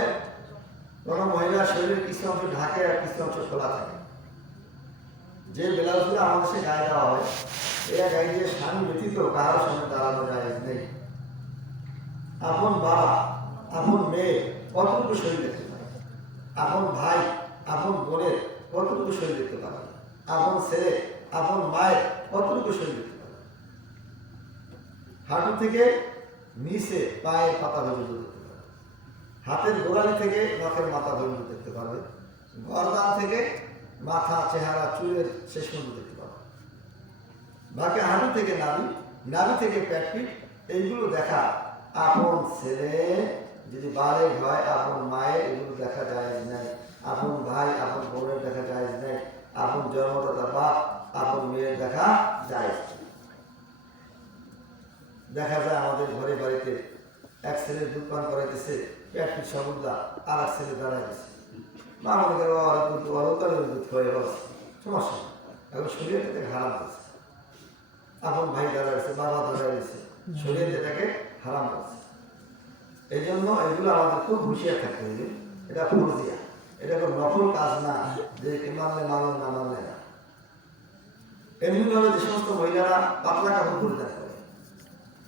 কোনো মহিলা শরীরের কিছু অংশ ঢাকে আর কিছু অংশ খোলা থাকে। যে ব্লাউজগুলো আমাদের সে গায়ে দেওয়া হয়, এরা গায়ে দিয়ে স্বামী ব্যতীত কারোর সামনে দাঁড়ানো যায় নেই। আপন বাবা, আপন মেয়ে কতটুকু শরীর দেখতে পারে, আপন ভাই, আপন বোনের কতটুকু শরীর দেখতে পারে, আপন ছেলে, আপন মায়ের কতটুকু শরীর দেখতে পারে। হাঁটু থেকে নিচে পায়ের পাতা পর্যন্ত দেখতে পারে, হাতের গোড়ালি থেকে নখের মাথা পর্যন্ত দেখতে পারবে, গর্দান থেকে মাথা, চেহারা, চুলের শেষ পর্যন্ত দেখতে পাবে। বাকি হাঁটু থেকে নাভি, নাভি থেকে পেট পিঠ, এইগুলো দেখা আপন ছেলে যদি বালেগ হয়, আপন মায়ের এগুলো দেখা যায় নাই, আপন ভাই, আপন বোনের দেখা যায় নাই, আপন জন্মদাতা বাপ, আপন মেয়ের দেখা যায়। দেখা যায় আমাদের ঘরে বাড়িতে এক ছেলে দুধ পান করাইতেছে, পেট পিঠ সবুদা, আর এক ছেলে দাঁড়ায় গেছে, মা মনে করো দুধ খাওয়াই সমস্যা, এখন শরীর থেকে হারাম আছে। আপন ভাই দাঁড়াইছে, বাবা দাঁড়াইছে, শরীর এটাকে হারাম আছে। এই জন্য এগুলো আমাদের খুব হুঁশিয়ার থাকতে হবে। এটা ফরজিয়া, এটা কোনো নকল কাজ না যে কে মানলে মানল না মানলে না। এমনিভাবে যে সমস্ত মহিলারা পাতলা কাপড় পরিধান করে,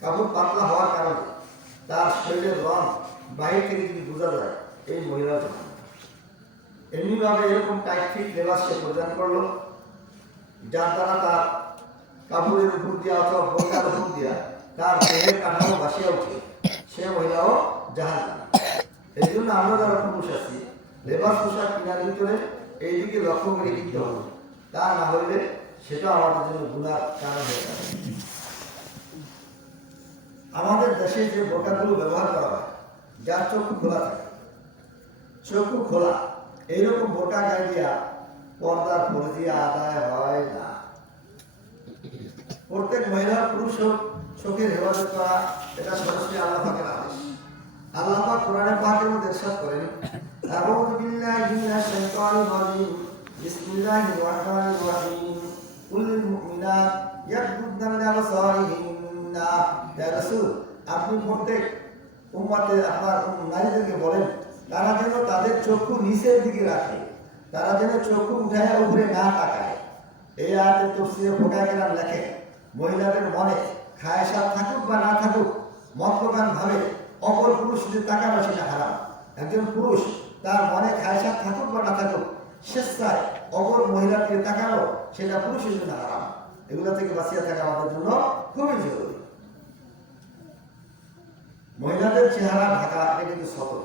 কাপড় পাতলা হওয়ার কারণে তার শরীরের রং বাহির থেকে যদি বোঝা যায়, এই মহিলা এমনিভাবে এরকম টাইট ফিট লেবাস সে পরিধান করলো, যার দ্বারা তার কাপড়ের উপর দিয়া অথবা বোরকার উপর দিয়া তার দেহের কাঠামো ভাসিয়া উঠে, সে মহিলাও জাহান্নামী। এই জন্য আমরা যারা পুরুষ আছি, লেবাস পোশাক কেনার ভিতরে এইদিকে লক্ষ্য করে কিনতে হবে, তা না হইলে সেটা আমাদের জন্য গুনার কারণ হয়ে যাবে। আমাদের দেশে যে বোরকাগুলো ব্যবহার করা হয়, যার চক্ষু খোলা থাকে, চক্ষু খোলা, এইরকম বোরকা গায়ে দিয়া পর্দার ফরজিয়া আদায় হয় না। প্রত্যেক মহিলা পুরুষ হোক চোখের হেফাজত করা এটা সরাসরি আল্লাহ পাকের আদেশ। আল্লাহ পাক কোরআনে পাকের মধ্যে ইরশাদ করেন, আউযু বিল্লাহি মিনাশ শাইতানির রাজীম, বিসমিল্লাহির রাহমানির রাহিম, কুল লিল মুমিনাত ইয়াগহুদ্দু মিন আবসারিহিন্না। ইয়া রাসূল, আপনি প্রত্যেক উম্মতের আপনার নারীদেরকে বলেন তারা যেন তাদের চক্ষু নিচের দিকে রাখে, তারা যেন চক্ষু উঠায় উপরে না তাকায়। এই আয়াতের তাফসীরে ফুকাহায়ে কেরাম লেখেন, মহিলাদের মনে খায়সাত থাকুক বা না থাকুক, মদ্যপান ভাবে অপর পুরুষদের তাকানো সেটা হারাম। একজন পুরুষ তার মনে খায়সাত থাকুক বা না থাকুক, স্বেচ্ছায় অপর মহিলার দিকে তাকানো সেটা পুরুষের জন্য হারাম। এগুলো থেকে বাঁচিয়ে থাকা আমাদের জন্য খুবই জরুরি। মহিলাদের চেহারা ঢাকা এটা কিন্তু সতর।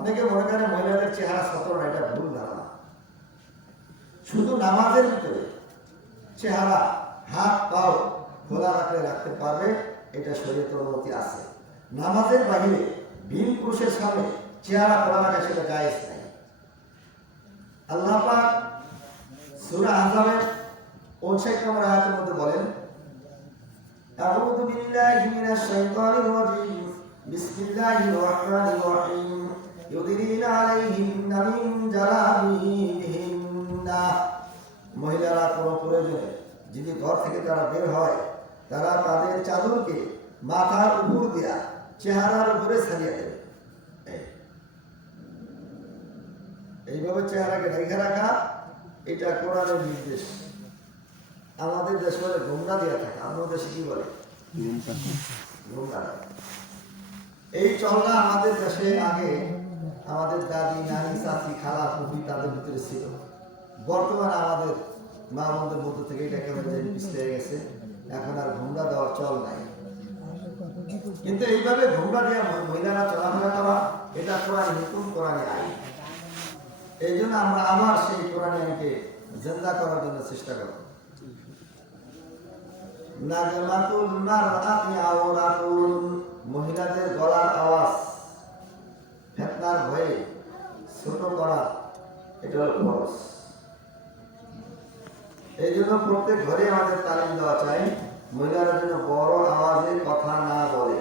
অনেকে মনে করে মহিলাদের চেহারা সতর না, এটা ভুল ধারণা। শুধু নামাজের ভিতরে চেহারা হাত পাও খোলা রাখতে পারবে, এটা শরীয়তের অনুমতি আছে। নামাজের বাহিরে ভিন পুরুষের সামনে চেহারা খোলা রাখা সেটা জায়েজ নাই। আল্লাহ পাক সূরা আহজাবের 59 নম্বর আয়াতের মধ্যে বলেন, আউযু বিল্লাহি মিনাশ শাইতানির রাজীম, বিসমিল্লাহির রাহমানির রাহিম, ইউদিরিনা আলাইহিন্না মিন জালাবিবিহিন্না। মহিলারা কোনো প্রয়োজনে যদি ঘর থেকে তারা বের হয়, তারা তাদের চাদরকে মাথার উপর দিয়া চেহারার উপরে ছাড়িয়ে দেবে। এইভাবে চেহারাকে ঢেকে রাখা এটা কোরআনের নির্দেশ। আমাদের দেশে বলে ঘোমরা দেওয়া থাকে, আমাদের দেশে কি বলে ঘোমরা। এই চলনা আমাদের দেশে আগে আমাদের দাদি নানি চাচি খালা ফুফি তাদের ভিতরে ছিল। বর্তমানে আমাদের মা বোনদের মধ্য থেকে এটা কেমন যেন পিছিয়ে গেছে, এখন আর ঘোমরা দেওয়ার চল নাই। কিন্তু এইভাবে ঘোমরা দেওয়া মহিলারা চলাফেরা করা এটা কোরআন হুকুম, কোরআনে আইন। এই জন্য আমরা আবার সেই কোরআনে আইনকে জিন্দা করার জন্য চেষ্টা করব। নাগমাতুল মারআতি আওরাতুন, মহিলাদের গলার আওয়াজ ফিতনার ভয়ে ছোট করা এটা হলো ফরজ। এই জন্য প্রত্যেক ঘরে আমাদের তালিম দেওয়া চাই, মহিলারা যেন বড় আওয়াজে কথা না বলে।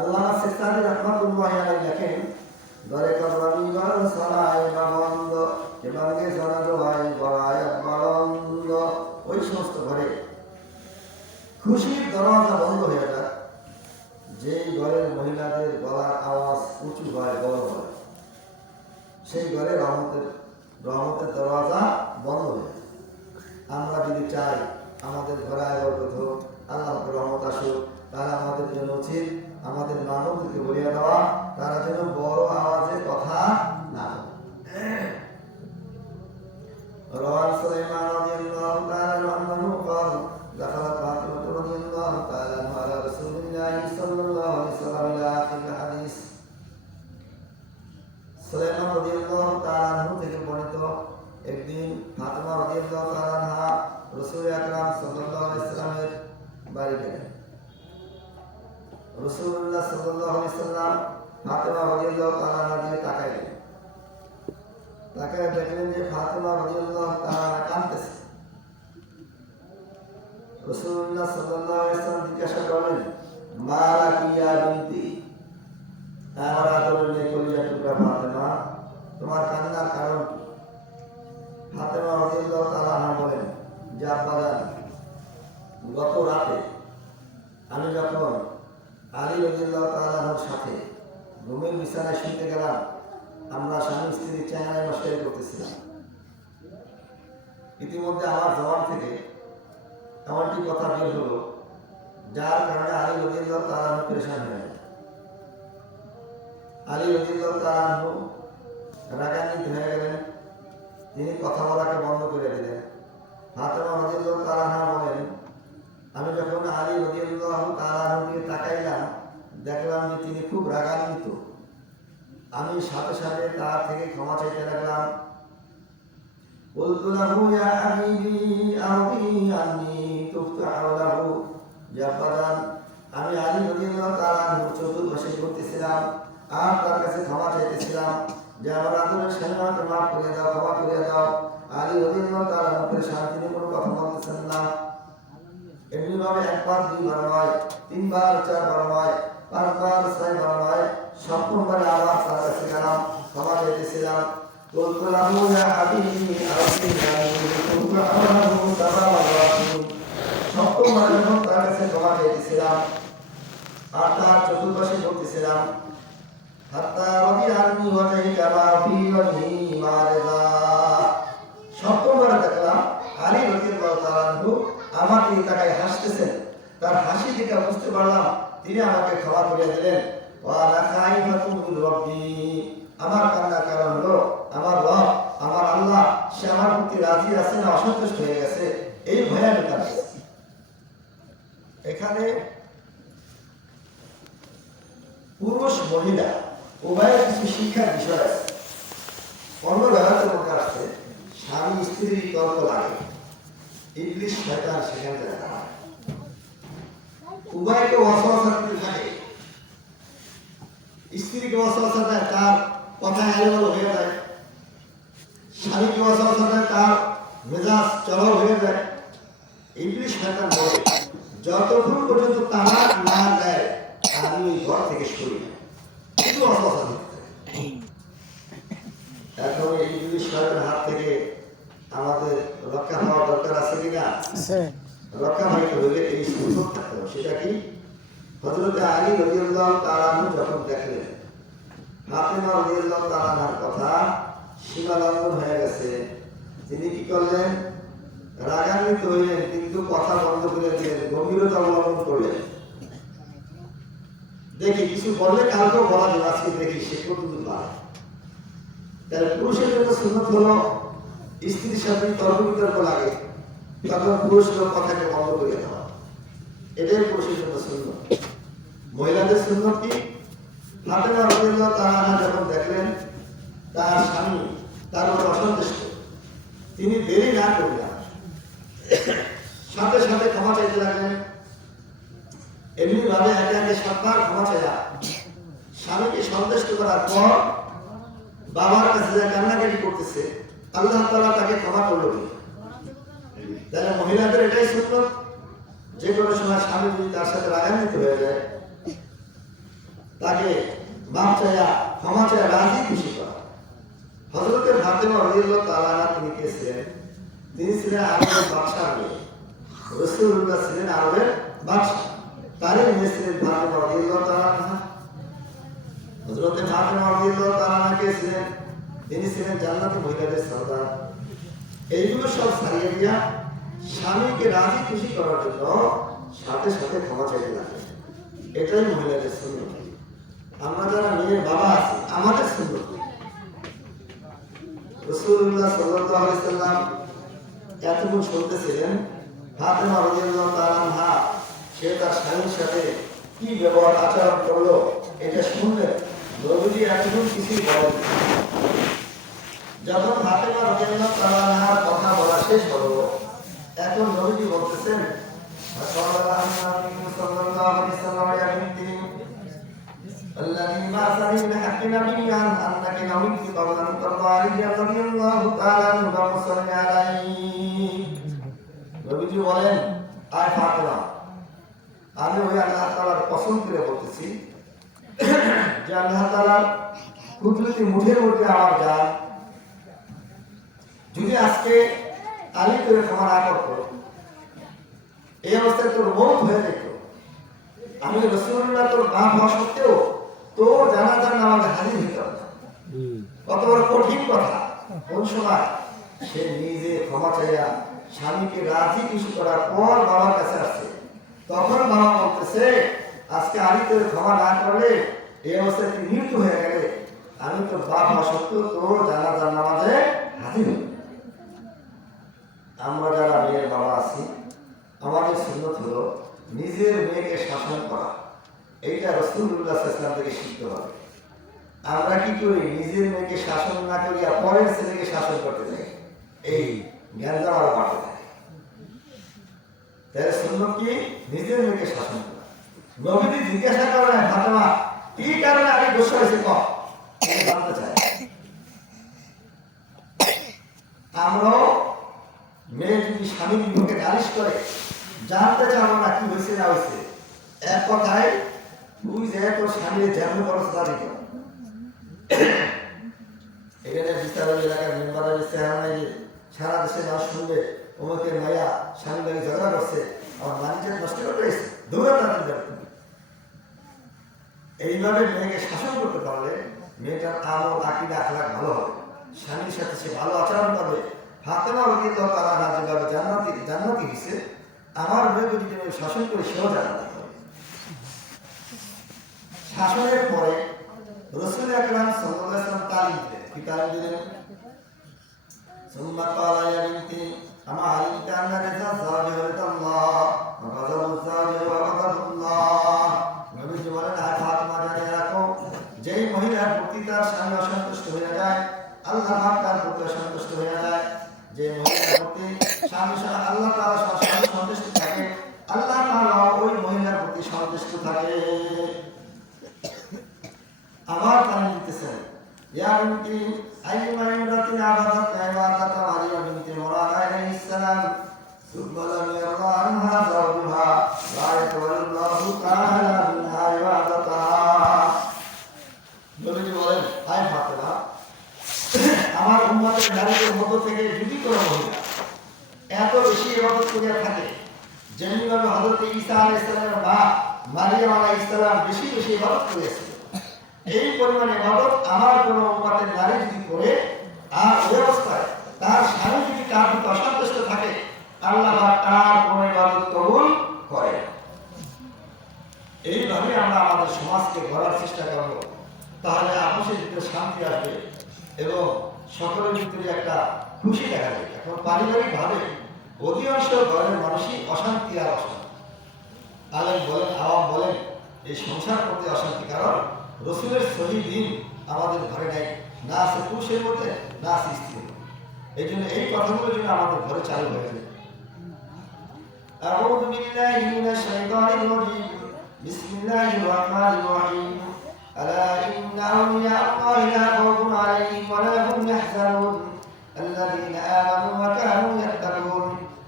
আল্লামা সিস্তানি রাহমাতুল্লাহি আলাইহি লেখেন, ঘরে কবরামি ঘর সরাই বন্ধ এবারে সরা দোয়াই বড়াই বন্ধ। ওই সমস্ত ঘরে খুশির দরজা বন্ধ হয়ে যায়, যেই ঘরের মহিলাদের গলার আওয়াজ উঁচু হয়, বড় হয়, সেই ঘরে রহমতের দরজা বন্ধ হয়ে যায়। আমরা যদি চাই আমাদের ঘরে বরকত হোক, আল্লাহর রহমত আসুক, তাহলে আমাদের জন্য উচিত আমাদের মানুষদেরকে বলিয়া দেওয়া তারা যেন বড় আওয়াজে কথা না বলে। رواه سليمان رضي الله تعالى عنه قال دخلت فاطمة رضي الله تعالى عنها على رسول الله صلى الله عليه وسلم إلى آخر الحديث। সুলাইমান রাদিয়াল্লাহু তাআলা আনহু থেকে বর্ণিত, একদিন ফাতিমা রাদিয়াল্লাহু তাআলা আনহা রাসূল আকরাম সাল্লাল্লাহু আলাইহি ওয়াসাল্লামের বাড়ি গেলেন। রাসূলুল্লাহ সাল্লাল্লাহু আলাইহি ওয়াসাল্লাম ফাতিমা রাদিয়াল্লাহু তাআলা আনহা দিকে তাকাইলেন। তাকায় দেখলেন যে ফাতিমা রাদিয়াল্লাহু তাআলা কাঁদতেছে। রাসূলুল্লাহ সাল্লাল্লাহু আলাইহি ওয়াসাল্লাম জিজ্ঞাসা করলেন, মা লাকি ইয়া বিনতি, আমার আদরের মেয়ে কলিজার টুকরা ফাতিমা, তোমার কান্নার কারণ কি? ফাতিমা রাদিয়াল্লাহু তাআলা আনহা বলেন যে আব্বাজান, গত রাতে আমি যখন আলী রাদিয়াল্লাহু তাআলা আনহুর সাথে ঘুমের বিছানায় শুতে গেলাম, আমরা স্বামী স্ত্রী চেহারায় মশারি করতেছিলাম। ইতিমধ্যে আমার জবান থেকে এমনটি কথা বের হলো যার কারণে আলী রাদিয়াল্লাহু তাআলা আনহু পেরেশান হয়ে গেলেন। আলী রাদিয়াল্লাহু তাআলা আনহু রাগান্বিত হয়ে গেলেন, তিনি কথা বলাকে বন্ধ করে দিলেন। ফাতিমা রাদিয়াল্লাহু তাআলা আনহা বলেন, আমি যখন আলী রাদিয়াল্লাহু তাআলা আনহুর দিকে তাকাইলাম, দেখলাম যে তিনি খুব রাগান্বিত। আমি সাথে সাথে তার থেকে ক্ষমা চাইতে লাগলাম। বলতু লাহু ইয়া হাবিবি আরদি আন্নী তুফতাহু লাহু, জাবাদান আমি আলী রাদিয়াল্লাহু তাআলা আনহুর চতুর্পাশে ঘুরতেছিলাম, আর তার কাছে ক্ষমা চাইতেছিলাম যে আমার আদরের স্বামীকে মাফ করে দাও, ক্ষমা করে দাও। আলী রাদিয়াল্লাহু তাআলা আমাকে শান্তি নিয়ে কোনো কথা বলতেছেন না। এমনিভাবে একবার দুইবার নয়, তিনবার চারবার নয়, পাঁচবার ছয়বার নয়, সপ্তমবারে আবার তার কাছে গেলাম, ক্ষমা চাইতেছিলাম। সপ্তমবার যখন তার কাছে ক্ষমা চাইতেছিলাম আর তার চতুর্পাশে বলতেছিলাম সপ্তমবার দেখলাম আলী রাদিয়াল্লাহু তাআলা আনহু আমাকে তাকায় হাসতেছেন। তার হাসি দেখে বুঝতে পারলাম তিনি আমাকে ক্ষমা করে দিলেন। আমার কান্নার কারণ হলো আমার রব, আমার আল্লাহ, সে আমার প্রতি রাজি আছে না অসন্তুষ্ট হয়ে গেছে, এই ভয়ে আমি কাঁদছি। এখানে পুরুষ মহিলা উভয়ের কিছু শিক্ষার বিষয় আছে। অন্য ব্যবহারের মধ্যে আসছে স্বামী স্ত্রীর তর্ক লাগে, ইবলিস শয়তান সেখানে দেখা হয়, উভয়কে ওয়াসওয়াসা দিতে থাকে। স্ত্রীকে ওয়াসওয়াসা দেয়, তার কথা এলোমেলো হয়ে যায়। স্বামীকে ওয়াসওয়াসা দেয়, তার মেজাজ চড়াও হয়ে যায়। ইবলিস শয়তান বলে যতক্ষণ পর্যন্ত তালাক না দেয় আমি ওই ঘর থেকে সরি না, কিন্তু ওয়াসওয়াসা দিতে থাকে। এখন এই ইবলিস শয়তানের হাত থেকে আমাদের রক্ষা পাওয়ার দরকার আছে কিনা? রক্ষা পাইতে হলে এই সুযোগ থাকতে হবে। সেটা কি? হযরত আলী রাদিয়াল্লাহু তাআলা আনহু যখন দেখলেন ফাতেমা রাদিয়াল্লাহু তাআলা আনহার কথা সীমা লঙ্ঘন হয়ে গেছে, তিনি কি করলেন? রাগান্বিত হইলেন, কিন্তু কথা বন্ধ করে দিলেন, গম্ভীরতা অবলম্বন করলেন। দেখি কিছু বললে কালকেও বলা যাবে, আজকে দেখি সে কতদূর পারে। তাহলে পুরুষের জন্য সুন্নত হলো স্ত্রীর সাথে তর্ক বিতর্ক লাগে তখন পুরুষ লোক কথাকে বন্ধ করে দেওয়া, এটাই পুরুষের জন্য সুন্নত। মহিলাদের সুন্নত কি? ফাতেমা রাদিয়াল্লাহু তাআলা আনহা যখন দেখলেন তার স্বামী তার উপর অসন্তুষ্ট, তিনি দেরি না করলেন, সাথে সাথে ক্ষমা চাইতে লাগলেন। এমনি ভাবে একে একে 7 বার ক্ষমা চাইলা। স্বামীকে সন্তুষ্ট করার পর বাবার কাছে যা কান্নাকাটি করতেছে, আল্লাহ তাআলা তাকে ক্ষমা করলো। তাহলে মহিলাদের এটাই সুন্নত, যে কোনো সময় স্বামী যদি তার সাথে রাগান্বিত হয়ে যায় তাকে মাফ চাইয়া ক্ষমা চাইয়া রাজি খুশি করা। হযরত ফাতেমা রাদিয়াল্লাহু তাআলা আনহা তিনি কে ছিলেন? তিনি ছিলেন আরবের বাদশাহ মেয়ে। রাসূলুল্লাহ ছিলেন আরবের বাদশাহ, তারই মেয়ে ছিলেন ফাতেমা রাদিয়াল্লাহু তাআলা আনহা। হযরত ফাতেমা রাদিয়াল্লাহু তাআলা আনহা কে ছিলেন? তিনি ছিলেন জান্নাতি মহিলাদের সর্দার। এইগুলো সব ছাড়িয়ে দিয়া স্বামীকে রাজি খুশি করার জন্য সাথে সাথে ক্ষমা চাইতে লাগে। এটাই মহিলাদের সুন্নত। আমরা যারা মেয়ের বাবা আছি আমাদের সুন্নত। রাসূলুল্লাহ সাল্লাল্লাহু আলাইহি সাল্লাম এতক্ষণ শুনতেছিলেন ফাতেমা রাদিয়াল্লাহু তাআলা আনহা সে তার স্বামীর সাথে কি ব্যবহার আচরণ করলো, এটা শুনলেন। নবীজি এতক্ষণ কিছুই বলেন। যখন ফাতেমা রাদিয়াল্লাহু তাআলা আনহার কথা বলা শেষ হলো, এখন নবীজি বলতেছেন সাল্লাল্লাহু আলাইহি সাল্লাম ইয়া বিনতি الذي بعثني بالحق نبيا انك نويت قبل ان ترضى علي رضي الله تعالى عنه وصلى عليه। নবীজি বলেন, আয় ফাতেমা, আমি ওই আল্লাহ তাআলার কসম করে বলতেছি যে আল্লাহ তাআলার কুদরতি মুঠের মধ্যে আমার জান যদি আজকে আলী করে ক্ষমা না করতো, এই অবস্থায় তোর মৌত হয়ে যেত। আমি রাসূলুল্লাহ তোর বাপ হওয়া সত্ত্বেও তোর জানাজার নামাজে হাজির হইতাম না। কত বড় কঠিন কথা। কোন সময় সে নিজে ক্ষমা চাইয়া স্বামীকে রাজি খুশি করার পর বাবার কাছে আসছে, তখন বাবা বলতেছে আজকে আলী তোর ক্ষমা না করলে এই অবস্থায় তুই মৃত্যু হয়ে গেলে আমি তোর বাপ হওয়া সত্ত্বেও তোর জানাজার নামাজে হাজির হই। আমরা যারা মেয়ের বাবা আছি আমাদের সুন্নত হলো নিজের মেয়েকে শাসন করা। এইটা রাসূলুল্লাহ সাল্লাল্লাহু আলাইহি ওয়াসাল্লাম থেকে শিখতে হবে। আমরা কি করি? নিজের মেয়েকে শাসন না করিয়া পরের ছেলেকে শাসন করতে চাই, এই জ্ঞানটা আরো বাড়তে থাকে। তাহলে সুন্নত কি? নিজের মেয়েকে শাসন করা। নবীজি জিজ্ঞাসা করেন ফাতেমা কি কারণে আগে গোসা হয়েছে কম জানতে চাই। আমরাও মেয়ে যদি স্বামী বিবাহকে নালিশ করে জানতে চাবো না কি হয়েছে না হয়েছে। এক কথায় তুই যে তোর স্বামীর যেমন খরচ তা দিত। এখানে বিস্তার এলাকার মেম্বারের চেহারা নাই যে সারা দেশে না শুনবে তোমাকে মায়া স্বামী লাগে ঝগড়া করছে আমার মানিজ্য নষ্ট করে রয়েছে দৌড়া তাদের। এইভাবে মেয়েকে শাসন করতে পারলে মেয়েটার আমল আকিদা আখলাক ভালো হবে, স্বামীর সাথে সে ভালো আচরণ করবে। ফাতেমা রাদিয়াল্লাহু তাআলা আনহা যেভাবে জান্নাতি হয়েছে, আমার মেয়েকে যদি আমি শাসন করে সেও জান্নাতি হবে। শাসনের পরে রাসূল আকরাম সাল্লাল্লাহু আলাইহি ওয়াসাল্লাম তালিম দিলেন। কি তালিম দিলেন? সুম্মা ক্বালা ইয়া বিনতি আমা আলিমতা আন্না রিযা যাওয়াজি ওয়ালিদাল্লাহ ওয়া গাযাবু যাওয়াজি ওয়া গাযাবুল্লাহ। নবীজি বলেন, আয় ফাতেমা জানিয়ে রাখো, যেই মহিলার প্রতি তার স্বামী অসন্তুষ্ট হয়ে যায় আল্লাহ পাক তার প্রতি অসন্তুষ্ট হয়ে যায়। যে মহিলার প্রতি স্বামী আল্লাহ তাআলা সন্তুষ্ট থাকে আল্লাহ তাআলা ওই মহিলার প্রতি সন্তুষ্ট থাকে। আমার তালিম দিতেছেন, ইয়া বিনতি আইয়ুমা ইমরাতিন আবাদাত ইবাদাতা মারিয়া বিনতি মুরাদ আলাইহিস সালাম সুম্মা লাম ইয়ারদা আনহা যাওজুহা লা ইয়াতাওয়াল্লাহু তাআলা মিনহা ইবাদাতাহা। নবীজি বলেন, আয় ফাতেমা, আমার উম্মতের নারীদের মধ্য থেকে যদি কোনো মহিলা এত বেশি ইবাদত করে থাকে যেমনিভাবে হযরত ঈসা আলাইহিস সালামের মা মারিয়াম আলাইহিস সালাম বেশি বেশি ইবাদত করেছিল, এই পরিমাণে ইবাদত আমার কোন উম্মতের নারী যদি করে আর ওই অবস্থায় তার স্বামী যদি তার প্রতি অসন্তুষ্ট থাকে আল্লাহ পাক তার কোন ইবাদত কবুল করে না। এইভাবে আমরা আমাদের সমাজকে গড়ার চেষ্টা করব, তাহলে আপসের ভিতরে শান্তি আসবে এবং সকলের ভিতরে একটা খুশি দেখা যাবে। এখন পারিবারিকভাবে অধিকাংশ ঘরের মানুষই অশান্তি আর অশান্তি। আলেম বলেন, আওয়াম বলেন, এই সংসার করতে অশান্তি, কারণ রসুলের সহি দিন আমাদের ঘরে নেই, না আছে পুরুষের মধ্যে না আছে স্ত্রীর মধ্যে। এই জন্য এই কথাগুলো যেন আমাদের ঘরে চালু হয়ে যায়। আউযু বিল্লাহি মিনাশ শাইতানির রাজীম বিসমিল্লাহির রহমানির রহিম আলা ইন্না আউলিয়া আল্লাহি লা খাউফুন আলাইহিম ওয়া লা হুম ইয়াহজানুন আল্লাযীনা আমানু ওয়া কানু ইয়াত্তাকুন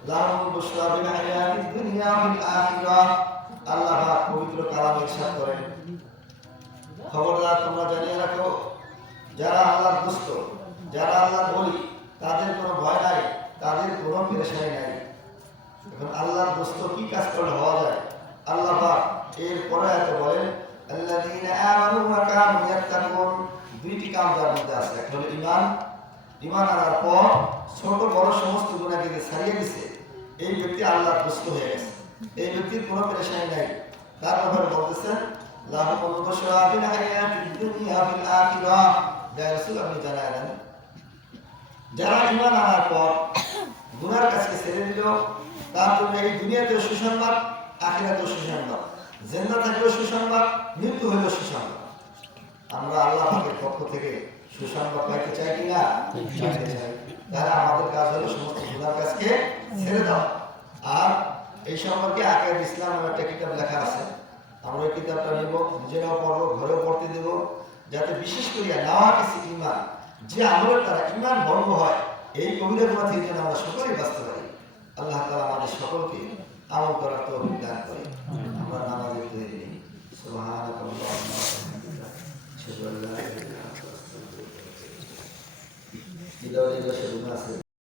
লাহুমুল বুশরা ফিল হায়াতিদ দুনিয়া ওয়া ফিল আখিরাহ। আল্লাহ পাক পবিত্র কালামে ইরশাদ করেন, খবরদার তোমরা জানিয়ে রাখো, যারা আল্লাহর দোস্ত, যারা আল্লাহর ওলি, তাদের কোনো ভয় নাই, তাদের কোনো পেরেশানি নাই। এখন আল্লাহর দোস্ত কি কাজ করলে হওয়া যায়? আল্লাহ পাক এর পরে এত বলেন, আল্লাযীনা আমানু ওয়া কানু ইয়াত্তাকুন। দুইটি কাম যার মধ্যে আছে, একটা হলো ঈমান, ঈমান আনার পর ছোট বড় সমস্ত গুনাহকে ছাড়িয়ে দিয়েছে, এই ব্যক্তি আল্লাহর দোস্ত হয়ে গেছে, এই ব্যক্তির কোনো পেরেশানি নাই। তার ব্যাপারে বলতেছেন, লাহুমুল বুশরা ফিল হায়াতিদ দুনিয়া ওয়া ফিল আখিরাহ। ইয়া রাসূল, আপনি জানায় দেন, যারা ঈমান আনার পর গুনার কাজকে ছেড়ে দিল, তার জন্য এই দুনিয়াতেও সুসংবাদ, আখিরাতেও সুসংবাদ, জিন্দা থাকলেও সুসংবাদ, মৃত্যু হলেও সুসংবাদ। আমরা আল্লাহ পাকের পক্ষ থেকে সুসংবাদ পাইতে চাই কিনা? পাইতে চাই। তাহলে আমাদের কাজ হলো সমস্ত গুনার কাজকে ছেড়ে দাও। আর এই সম্পর্কে আকিদাতুল ইসলাম নামে একটা কিতাব লেখা আছে, আমরা এই কিতাবটা নিব, নিজেরাও পড়বো, ঘরেও পড়তে দেব, যাতে বিশেষ করিয়া নেওয়া কিছু ঈমান, যে আমলের দ্বারা ঈমান ভঙ্গ হয়, এই কবিরা গুনাহ থেকে যেন আমরা সকলেই বাঁচতে পারি। আল্লাহ তাআলা আমাদের সকলকে আমল করার তৌফিক দান করে। আমরা নামাজে তৈরি নেই। সুবহানাল্লাহ আশহাদু আল্লা ইলাহা ইল্লাল্লাহ।